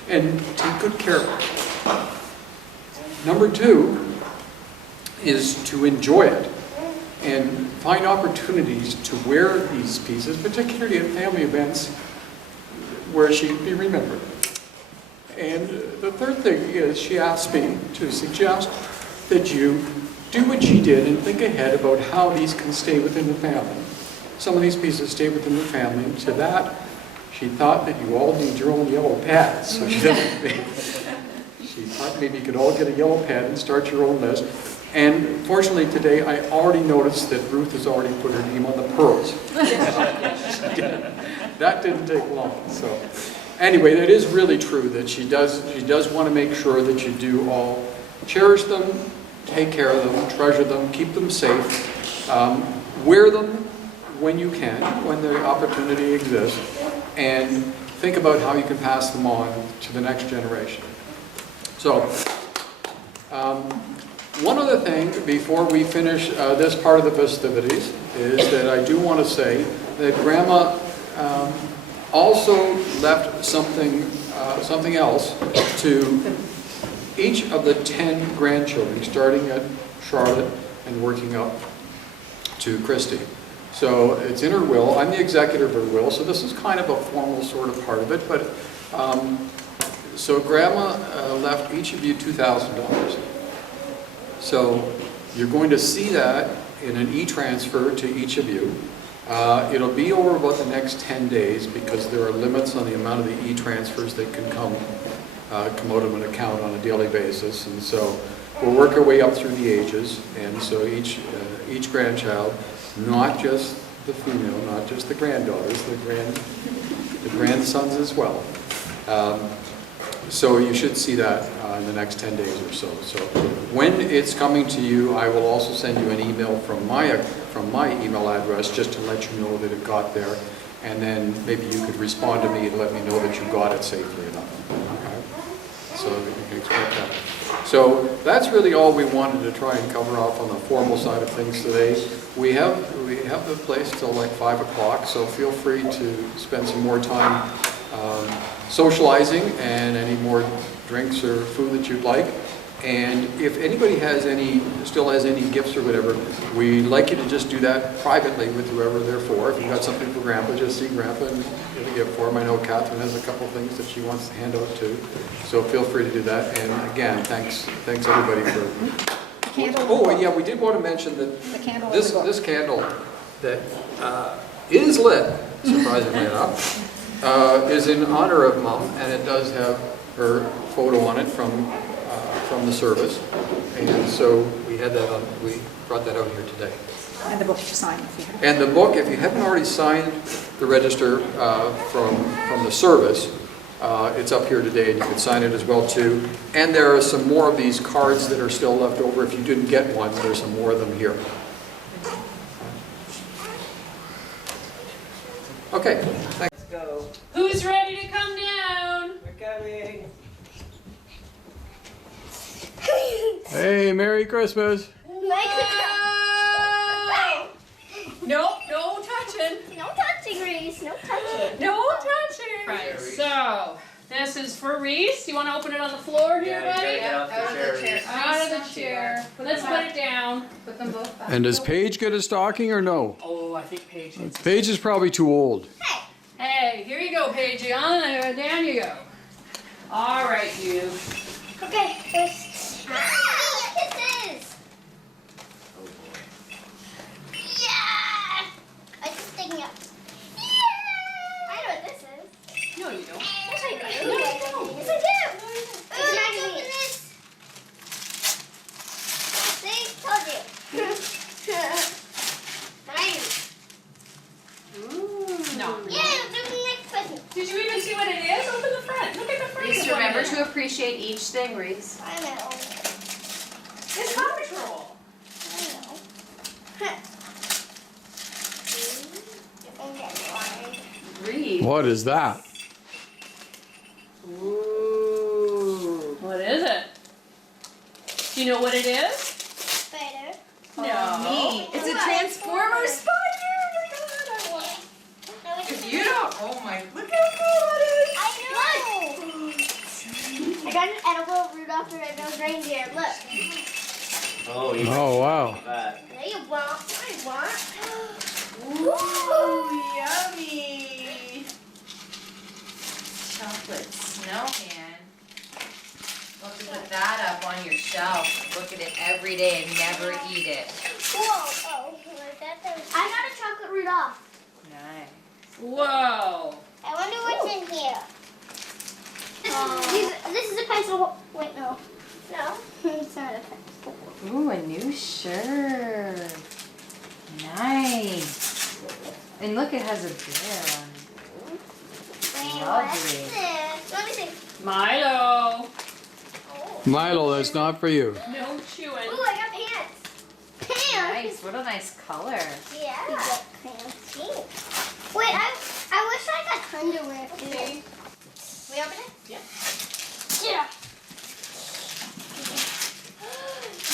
and take good care of it. Number 2 is to enjoy it and find opportunities to wear these pieces, particularly at family events where she can be remembered. And the third thing is she asked me to suggest that you do what she did and think ahead about how these can stay within the family. Some of these pieces stay within the family, and to that, she thought that you all need your own yellow pads. So she thought maybe you could all get a yellow pad and start your own list. And fortunately today, I already noticed that Ruth has already put her name on the pearls. That didn't take long. So anyway, it is really true that she does want to make sure that you do all cherish them, take care of them, treasure them, keep them safe, wear them when you can, when the opportunity exists, and think about how you can pass them on to the next generation. So, one other thing before we finish this part of the festivities is that I do want to say that Grandma also left something else to each of the 10 grandchildren, starting at Charlotte and working up to Kristi. So it's in her will. I'm the executor of her will, so this is kind of a formal sort of part of it. But so Grandma left each of you $2,000. So you're going to see that in an e-transfer to each of you. It'll be over about the next 10 days because there are limits on the amount of the e-transfers that can come out of an account on a daily basis. And so we'll work our way up through the ages. And so each grandchild, not just the female, not just the granddaughters, the grandsons as well. So you should see that in the next 10 days or so. So when it's coming to you, I will also send you an email from my email address just to let you know that it got there. And then maybe you could respond to me and let me know that you got it safely enough. Okay? So that you can expect that. So that's really all we wanted to try and cover off on the formal side of things today. We have the place till like 5 o'clock, so feel free to spend some more time socializing and any more drinks or food that you'd like. And if anybody still has any gifts or whatever, we'd like you to just do that privately with whoever they're for. If you got something for Grandpa, just see Grandpa and get a gift for him. I know Catherine has a couple things that she wants to hand out too. So feel free to do that. And again, thanks everybody for... Oh, and yeah, we did want to mention that this candle that is lit, surprisingly enough, is in honor of Mom, and it does have her photo on it from the service, and so we brought that out here today. And the book to sign if you have. And the book, if you haven't already signed the register from the service, it's up here today, and you can sign it as well too. And there are some more of these cards that are still left over. If you didn't get one, there's some more of them here. Okay, thanks. Let's go. Who's ready to come down? We're coming. Hey, Merry Christmas. Nope, no touching. No touching, Reese. No touching. No touching. Right, so this is for Reese. You want to open it on the floor here, buddy? Out of the chair. Out of the chair. Let's put it down. Put them both back. And does Paige get a stocking or no? Oh, I think Paige needs Paige is probably too old. Hey, here you go, Paige. Down you go. All right, you. Okay, first. Kisses. Yeah. I just sticking up. Yeah. I know what this is. No, you don't. Yes, I do. No, I don't. Yes, I do. It's a magazine. See, told you. Nice. No. Yeah, do the next present. Did you even see what it is? Open the front. Look at the front. Reese, remember to appreciate each thing, Reese. I know. It's Paw Patrol. I know. Reese. What is that? Ooh. What is it? Do you know what it is? Spider. No. Neat. It's a Transformer spider. Oh my God, I want it. No, it's If you don't, oh Rudolph the Red-Nosed Reindeer. Look. Oh, you Oh, wow. that. There you want. I want. Ooh, yummy. Chocolate snowman. Love to put that up on your shelf. Look at it every day and never eat it. Whoa. Oh, like that. I got a chocolate Rudolph. Nice. Whoa. I wonder what's in here. This is a pencil. Wait, no. No, it's not a pencil. Ooh, a new shirt. Nice. And look, it has a bear on it. Wait, Lovely. what's this? Let me see. Milo. Milo, that's not for you. No chewing. Ooh, I got pants. Pants. Nice. What a nice color. Yeah. You got pants too. Wait, I wish I got underwear too. Okay. We open it? Yeah. Yeah.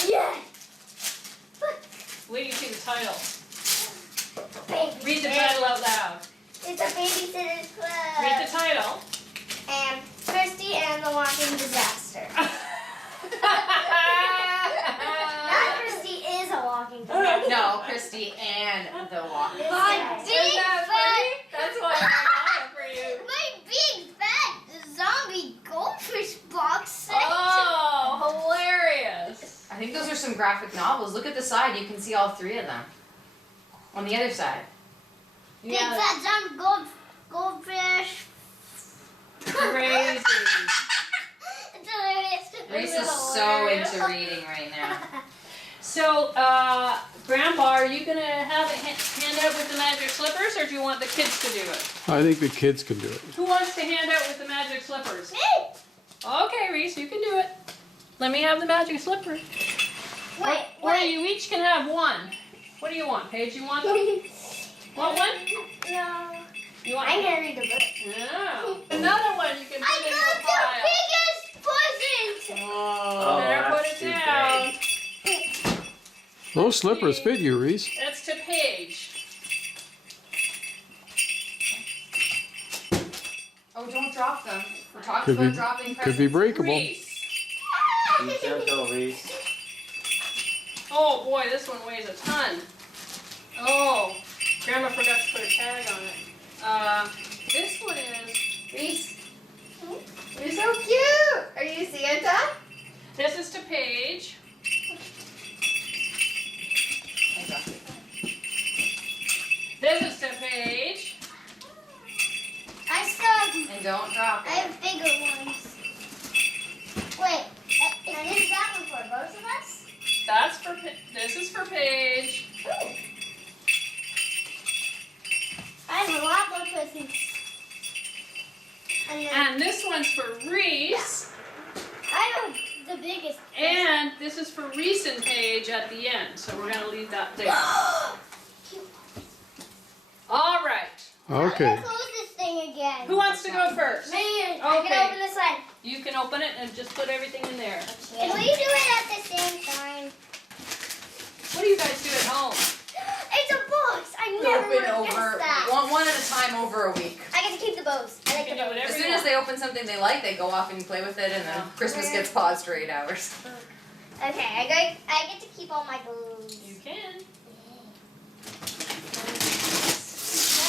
Yeah. Wait till you see the title. Baby Read the title out loud. It's a babysitter's club. Read the title. And Kristi and the Walking Disaster. Not Kristi is a walking disaster. No, Kristi and the walking. My Isn't big that fat, funny? That's why I got it for you. my big fat zombie goldfish box set. Oh, hilarious. I think those are some graphic novels. Look at the side. You can see all three of them. On the other side. Big fat zombie goldfish. Crazy. It's hilarious. Reese is so into reading right now. So, Grandpa, are you going to have a hand out with the magic slippers, or do you want the kids to do it? I think the kids can do it. Who wants to hand out with the magic slippers? Me. Okay, Reese, you can do it. Let me have the magic slipper. Or you each can have one. What do you want, Paige? You want them? Want one? No. You want? I'm gonna read the book. No. Another one you can put in your I got pile. the biggest present. Oh, better put it down. Those slippers fit you, Reese. That's to Paige. Oh, don't drop them. We're talking Could about be, dropping could be presents. breakable. Reese. Be gentle, Reese. Oh boy, this one weighs a ton. Oh, Grandma forgot to put a tag on it. This one is, Reese. You're so cute. Are you Santa? this is to Paige. I dropped it. This is to Paige. I still And don't drop I it. have bigger ones. Wait, and is that one for both of us? That's for, this is for Paige. I have a lot more presents. And then And this one's for Reese. I have the biggest present. And this is for Reese and Paige at the end. So we're going to leave that there. All right. Okay. Close this thing again. Who wants to go first? Me. I Okay. can open this one. You can open it and just put everything in there. Can we do it at the same time? What do you guys do at home? It's a box. I never would have guessed that. one at a time over a week. I get to keep the bows. I like You the can do bows. whatever As you soon as want. they open something they like, they go off and play with it, and then Christmas gets paused for 8 hours. Okay, I get to keep all my bows. You can.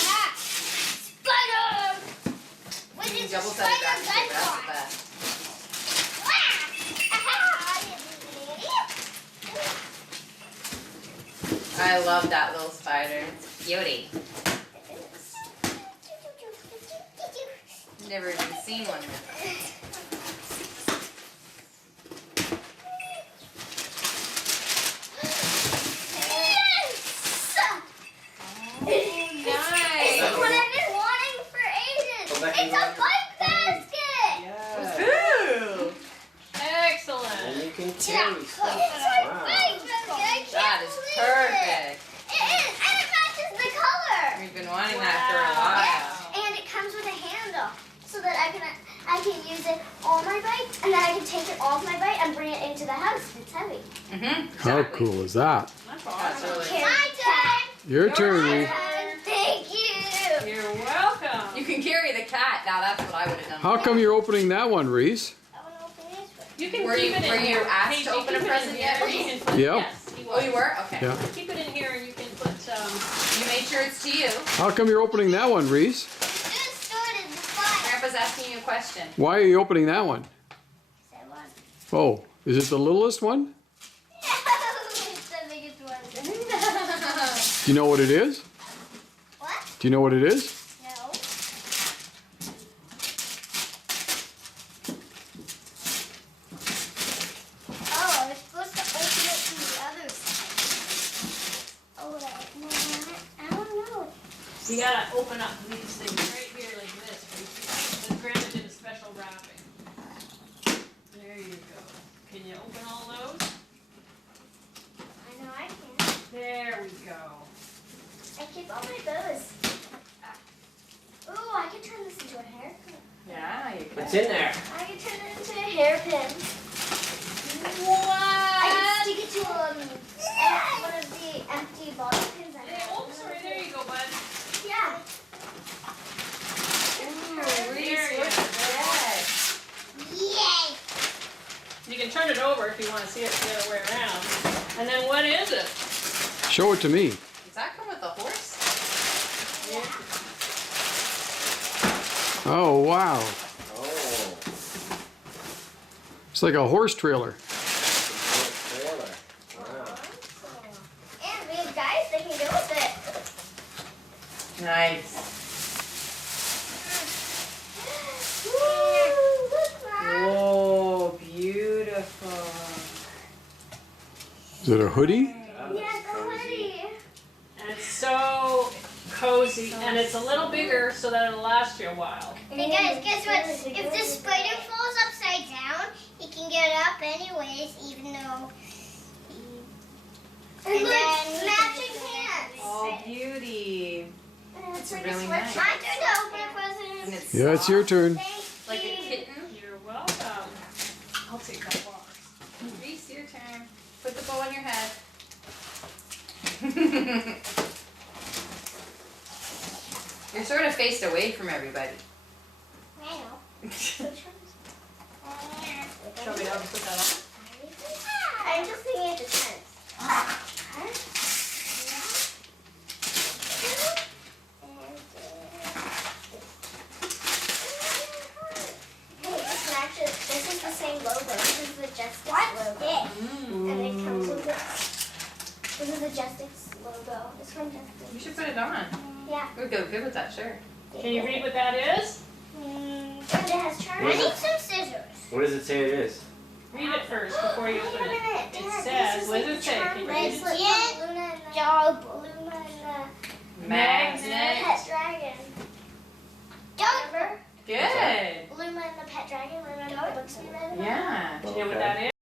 Ah, spider! Which is a Double-sided spider wrap, gun that's the box. best. I love that little spider. It's a cutie. Never even seen one before. It's what I've been wanting for ages. Go back It's and a bike basket. Ooh! Excellent. And you can Yeah. carry It's stuff. my Wow. bike basket. I can't That is believe perfect. It is, and it matches the color. We've been wanting that for a while. Yes, and it comes with a handle, so that I can use it on my bike, and then I can take it off my bike and bring it into the house. It's heavy. Mm-hmm. How cool is that? That's That's awesome. really My turn. Your turn, Reese. Thank you. You're welcome. You can carry the cat. Now that's what I would have done. How come you're opening that one, Reese? I want to open this one. You can Were keep you- it in were you here. asked Paige, to you open keep a it in present here, yet? or you can put- Yeah. Yes, he was. Oh, you were? Okay. Yeah. Keep it in here and you can put, You made sure it's to you. How come you're opening that one, Reese? Just started the fire. Grandpa's asking you a question. Why are you opening that one? Oh, is it the littlest one? It's the biggest one. Do you know what it is? What? Do you know what it is? No. Oh, I was supposed to open it from the other side. Oh, no, I don't know. you gotta open up these things right here like this. But Grandma did a special wrapping. There you go. Can you open all those? I know I can. There we go. I keep all my bows. Ooh, I could turn this into a haircut. Yeah, you could. What's in there? I could turn it into a hairpin. What? I could stick it to one of the empty bottle pins I Hey, have. oh, sorry, there you go, bud. Yeah. Ooh, There Reese, you look go. at that. Yay! You can turn it over if you want to see it the other way around. And then what is it? Show it to me. Does that come with a horse? Yeah. Oh, wow. Oh. It's like a horse trailer. Trailer. Wow. And we have guys that can go with it. Nice. Woo! Look, Mom. Oh, beautiful. Is it a hoodie? Yeah, go ahead. And it's so cozy, and it's a little bigger so that it'll last you a while. Hey guys, guess what? If the spider falls upside down, he can get up anyways, even though And then matching pants. Oh, beauty. It's like really nice. My turn to open a present. And it's Yeah, it's your turn. Thank like a you. kitten. You're welcome. I'll take that box. Reese, your turn. Put the bow on your head. You're sort of faced away from everybody. I know. Show me how to put that on. I'm just thinking at the tent. Hey, this matches. This is the same logo. This is the Justice logo. And it comes with this. This is the Justice logo. It's from Justice. You should put it on. Yeah. It would go good with that shirt. Can you read what that is? And it has charms. I What is need it? some scissors. What does it say it is? Read it first before you open it. Dad, It this says, is what like does it say? Can you read it? bracelet from Luna and dog. Luna and Magnet. Pet Dragon. Remember? Good. Luma and the Pet Dragon. Remember the books we read about? Yeah. Do you know what that is?